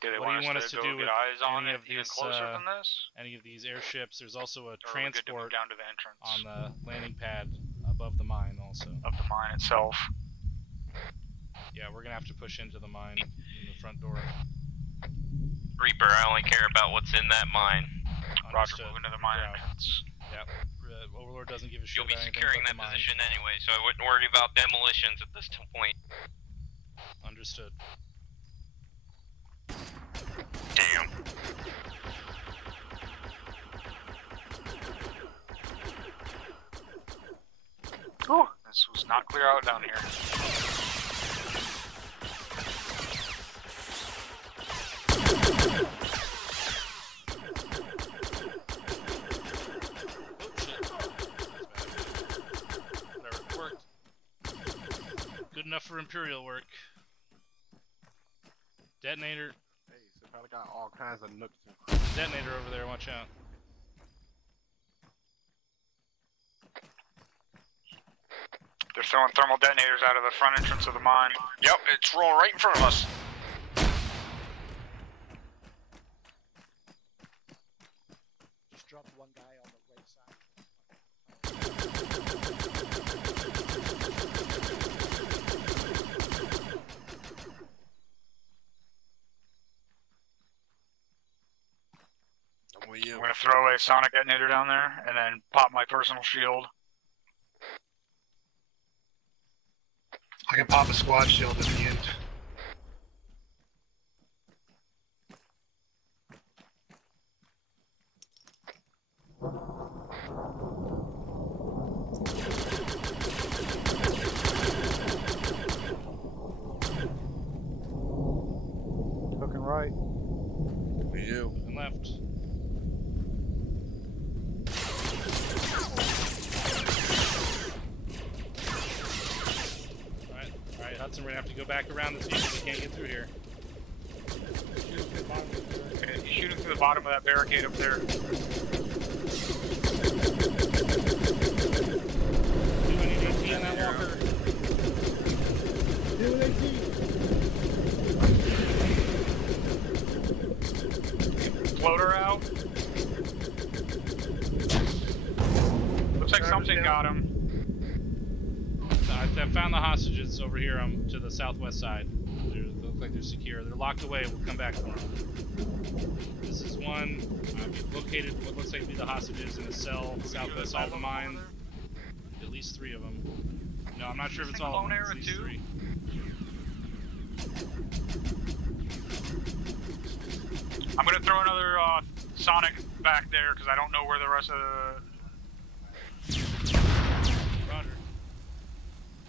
Do they What do you want us to go do get with eyes on any it of even these, closer than this? Any of these airships? There's also a Or are we good to move transport down to the entrance on the landing pad above the mine also. of the mine itself? Yeah, we're gonna have to push into the mine in the front door. Reaper, I only care about what's in that mine. Roger, Understood. moving to the mine Yeah. entrance. Yep. Overlord doesn't give a shit You'll be about anything securing but that the mine. position anyway, so I wouldn't worry about demolitions at this point. Understood. Damn. Oh, this was not clear out down here. Whatever, it worked. Good enough for Imperial work. Detonator. Hey, so probably got all kinds of nooks and crannies. Detonator over there, watch out. They're throwing thermal detonators out of the front entrance of the mine. Yep, it's rolling right in front of us. Just dropped one guy on the right side. I'm gonna throw a sonic detonator down there and then pop my personal shield. I can pop a squad shield at the end. Looking right. We do. And left. Alright, Hudson, we're gonna have to go back around this vehicle. We can't get through here. Okay, he's shooting through the bottom of that barricade up there. Doing an AT on that walker. Do an AT. Floater out. Looks like something got him. I found the hostages over here to the southwest side. They look like they're secure. They're locked away. We'll come back for them. This is one. We've located what looks like to be the hostages in a cell southwest side of the mine. At least 3 of them. No, I'm not sure if it's all of them. It's these 3. I'm gonna throw another Sonic back there because I don't know where the rest of the... Roger.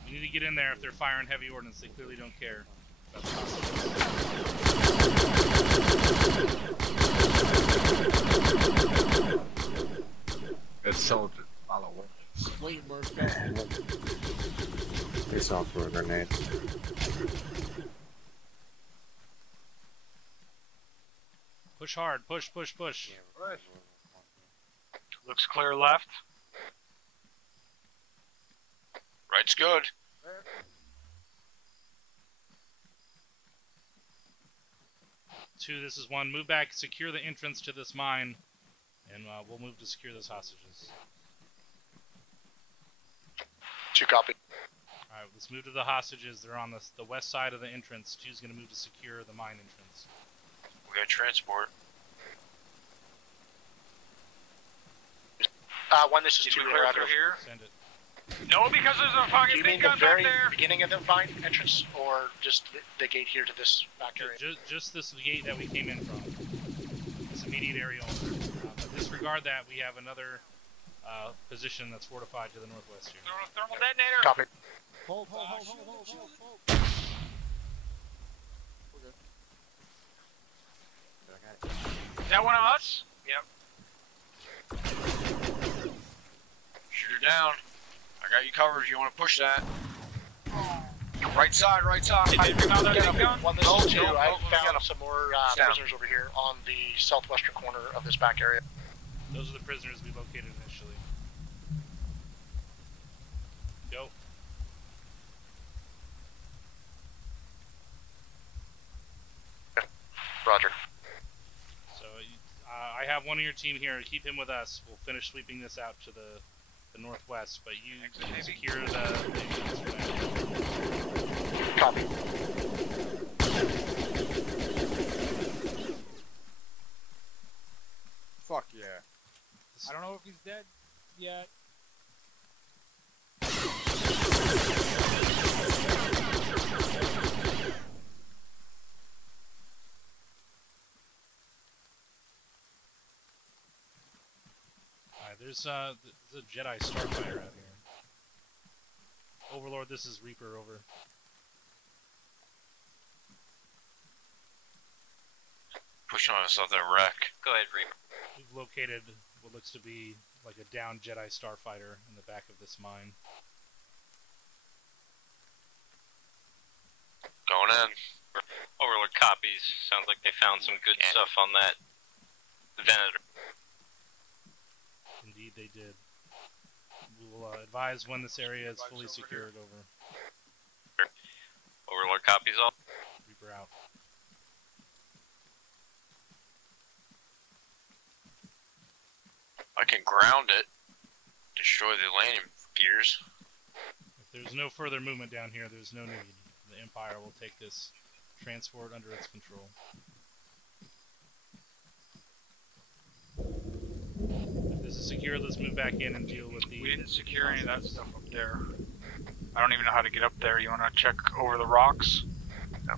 We need to get in there if they're firing heavy ordnance. They clearly don't care about the hostages. It's soldiers. Follow one. Wait, Murph, back. It's off for a grenade. Push hard. Push, push, push. Looks clear left. Right's good. 2, this is 1. Move back, secure the entrance to this mine, and we'll move to secure those hostages. 2 copy. Alright, let's move to the hostages. They're on the west side of the entrance. 2's going to move to secure the mine entrance. We got transport. 1, this is 2. Clear through here. Send it. No, because there's a Do fucking you big mean the gun back very there. beginning of the mine entrance, or just the gate here to this back area? Just this gate that we came in from. This immediate area only. But disregard that. We have another position that's fortified to the northwest here. Throw a thermal detonator. Copy. Hold. Is that one of us? Yep. Shoot her down. I got you covered. You want to push that? Right side, right side. Did they bring out that big gun? 1, this is 2. no, I we got found 'em. some more Down. prisoners over here on the southwestern corner of this back area. Those are the prisoners we located initially. Go. Roger. So I have one of your team here. Keep him with us. We'll finish sweeping this out to the northwest, but you secure the entrance for now. Copy. Fuck yeah. I don't know if he's dead yet. Alright, there's a Jedi starfighter out here. Overlord, this is Reaper, over. Pushing on us off that wreck. Go ahead, Reaper. We've located what looks to be like a downed Jedi starfighter in the back of this mine. Going in. Overlord copies. Sounds like they found some good stuff on that Venator. Indeed, they did. We will advise when this area is fully secured. Over. Overlord copies all. Reaper out. I can ground it. Destroy the landing gears. If there's no further movement down here, there's no need. The Empire will take this transport under its control. If this is secure, let's move back in and deal with the... We didn't secure any of that stuff up there. I don't even know how to get up there. You want to check over the rocks?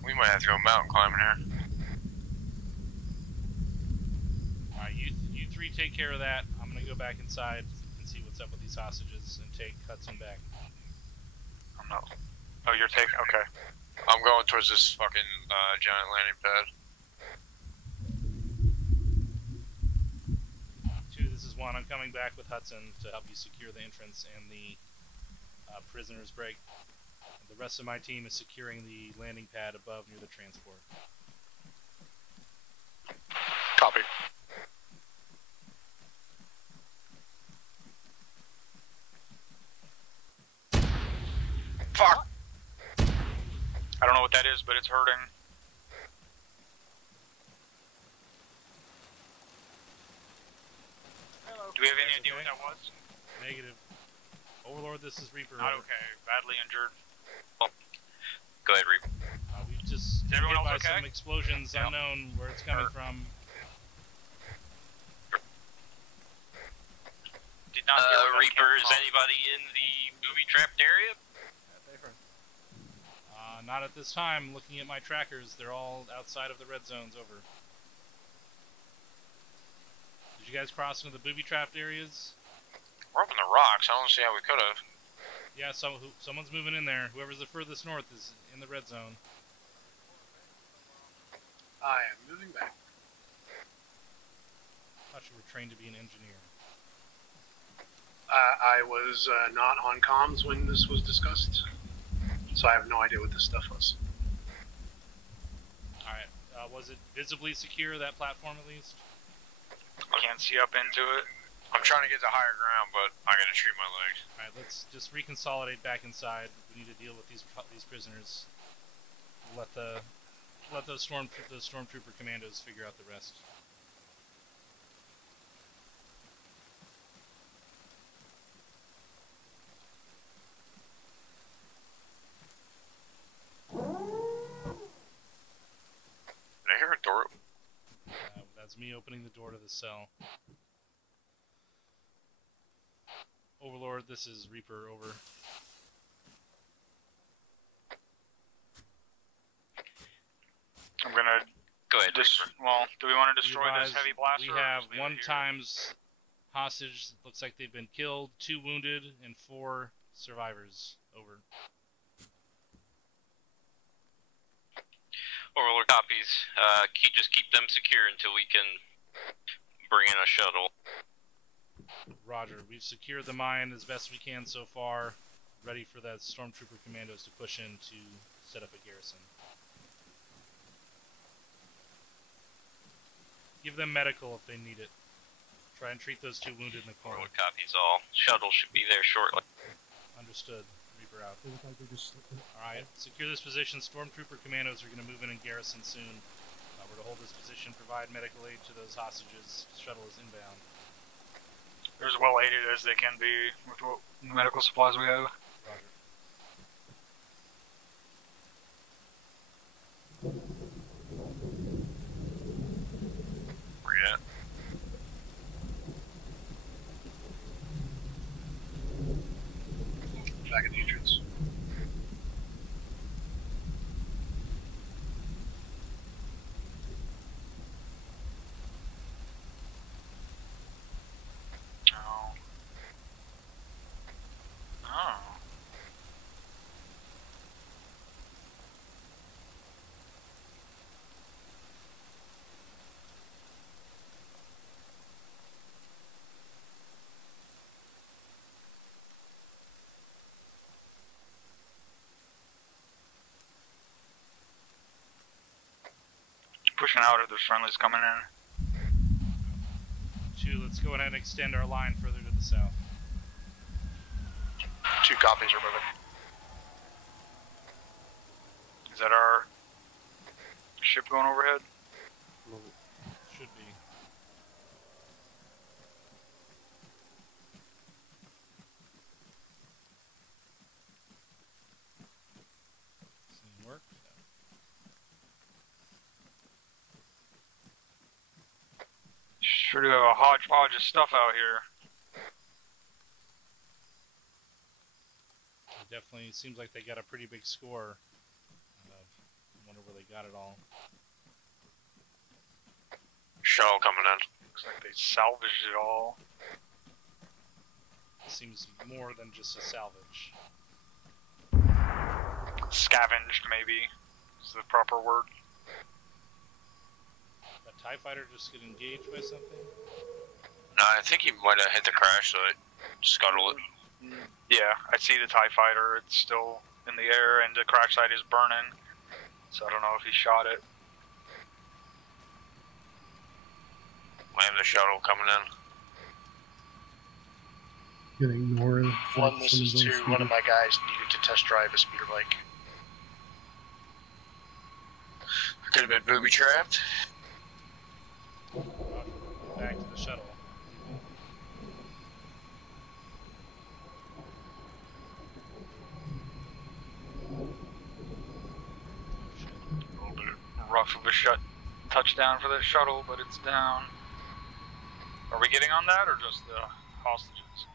We might have to go mountain climbing here. Alright, you 3 take care of that. I'm gonna gonna go back inside and see what's up with these hostages and take Hudson back. I'm not. Oh, you're taking. Okay. I'm going towards this fucking giant landing pad. 2, this is 1. I'm coming back with Hudson to help you secure the entrance and the prisoner's break. The rest of my team is securing the landing pad above near the transport. Copy. Fuck! I don't know what that is, but it's hurting. Do we have any idea what that was? Negative. Overlord, this is Reaper. Not okay. Badly injured. Go ahead, Reaper. We've just Is hit everyone by else okay? some explosions unknown where it's coming from. Did not hear where that Reaper, came is from. anybody in the booby-trapped area? Not at this time. Looking at my trackers, they're all outside of the red zones. Over. Did you guys cross into the booby-trapped areas? We're up in the rocks. I don't see how we could have. Yeah, someone's moving in there. Whoever's the furthest north is in the red zone. I am moving back. Thought you were trained to be an engineer. I was not on comms when this was discussed, so I have no idea what this stuff was. Alright, was it visibly secure, that platform at least? I can't see up into it. I'm trying to get to higher ground, but I gotta treat my legs. Alright, let's just reconsolidate back inside. We need to deal with these prisoners. Let those stormtrooper commandos figure out the rest. Did I hear a door open? That's me opening the door to the cell. Overlord, this is Reaper, over. I'm gonna Go ahead, Reaper. Well, do we want to destroy Be this advised, heavy blaster? We or have just leave it 1 here? times hostage. Looks like they've been killed, 2 wounded, and 4 survivors. Over. Overlord copies. Just keep them secure until we can bring in a shuttle. Roger. We've secured the mine as best we can so far. Ready for that stormtrooper commandos to push in to set up a garrison. Give them medical if they need it. Try and treat those 2 wounded in the corner. Overlord copies all. Shuttle should be there shortly. Understood. Reaper out. Alright, secure this position. Stormtrooper commandos are going to move in and garrison soon. We're to hold this position, provide medical aid to those hostages. Shuttle is inbound. They're as well aided as they can be with what medical supplies we have. Roger. Where you at? Back at the entrance. Oh. Oh. Pushing out if there's friendlies coming in. 2, let's go ahead and extend our line further to the south. 2 copies are moving. Is that our ship going overhead? Should be. Doesn't work. Sure do have a hodgepodge of stuff out here. It definitely seems like they got a pretty big score. I wonder where they got it all. Shuttle coming in. Looks like they salvaged it all. Seems more than just a salvage. Scavenged, maybe, is the proper word. That TIE fighter just get engaged by something? No, I think he might have hit the crash site. Scuttle it. Yeah, I see the TIE fighter. It's still in the air, and the crash site is burning. So I don't know if he shot it. Land the shuttle coming in. Gonna ignore it. 1, this is 2. One of my guys needed to test drive a speeder bike. Could have been booby trapped. Back to the shuttle. A little bit rough of a touchdown for the shuttle, but it's down. Are we getting on that, or just the hostages?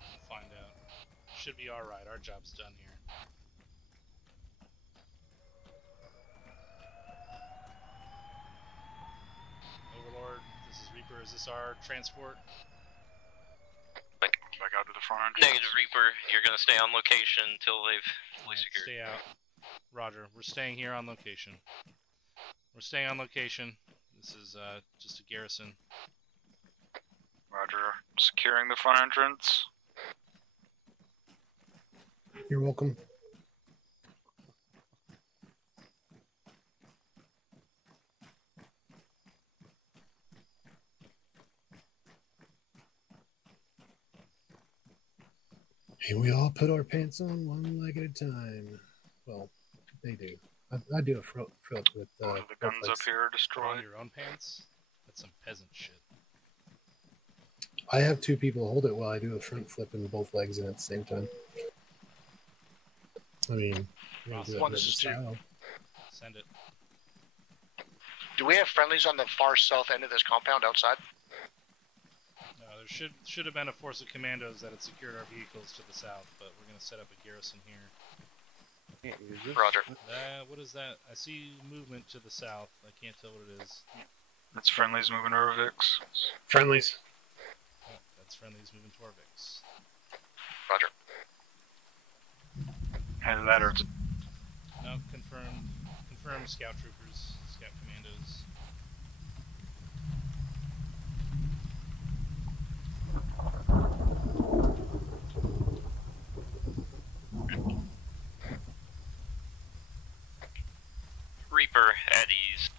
We'll find out. Should be alright. Our job's done here. Overlord, this is Reaper. Is this our transport? Back out to the front entrance. Negative, Reaper. You're gonna stay on location until they've fully secured. Stay out. Roger. We're staying here on location. We're staying on location. This is just a garrison. Roger. Securing the front entrance. You're welcome. And we all put our pants on one leg at a time. Well, they do. I do a flip with the guns up here destroyed. On your own pants? That's some peasant shit. I have 2 people hold it while I do a front flip in both legs and at the same time. I mean, This is 2. Send it. Do we have friendlies on the far south end of this compound outside? No, there should have been a force of commandos that had secured our vehicles to the south, but we're going to set up a garrison here. Roger. What is that? I see movement to the south. I can't tell what it is. That's friendlies moving to Rovix. Friendlies. Oh, that's friendlies moving to Orvix. Roger. And that or No, confirm scout troopers, scout commandos. Reaper at ease.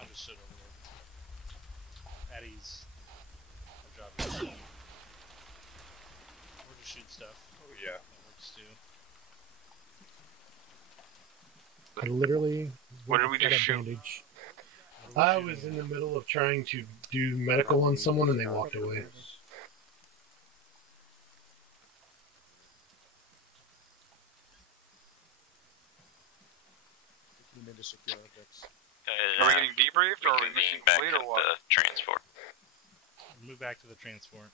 Understood, Overlord. At ease. Our job is done. Or just shoot stuff. Oh yeah. That works too. I literally. What did we just shoot? Bandage. I was in the middle of trying to do medical on someone and they walked away. Are we getting debriefed, or are we missing back fleet, at or what? the transport? Move back to the transport.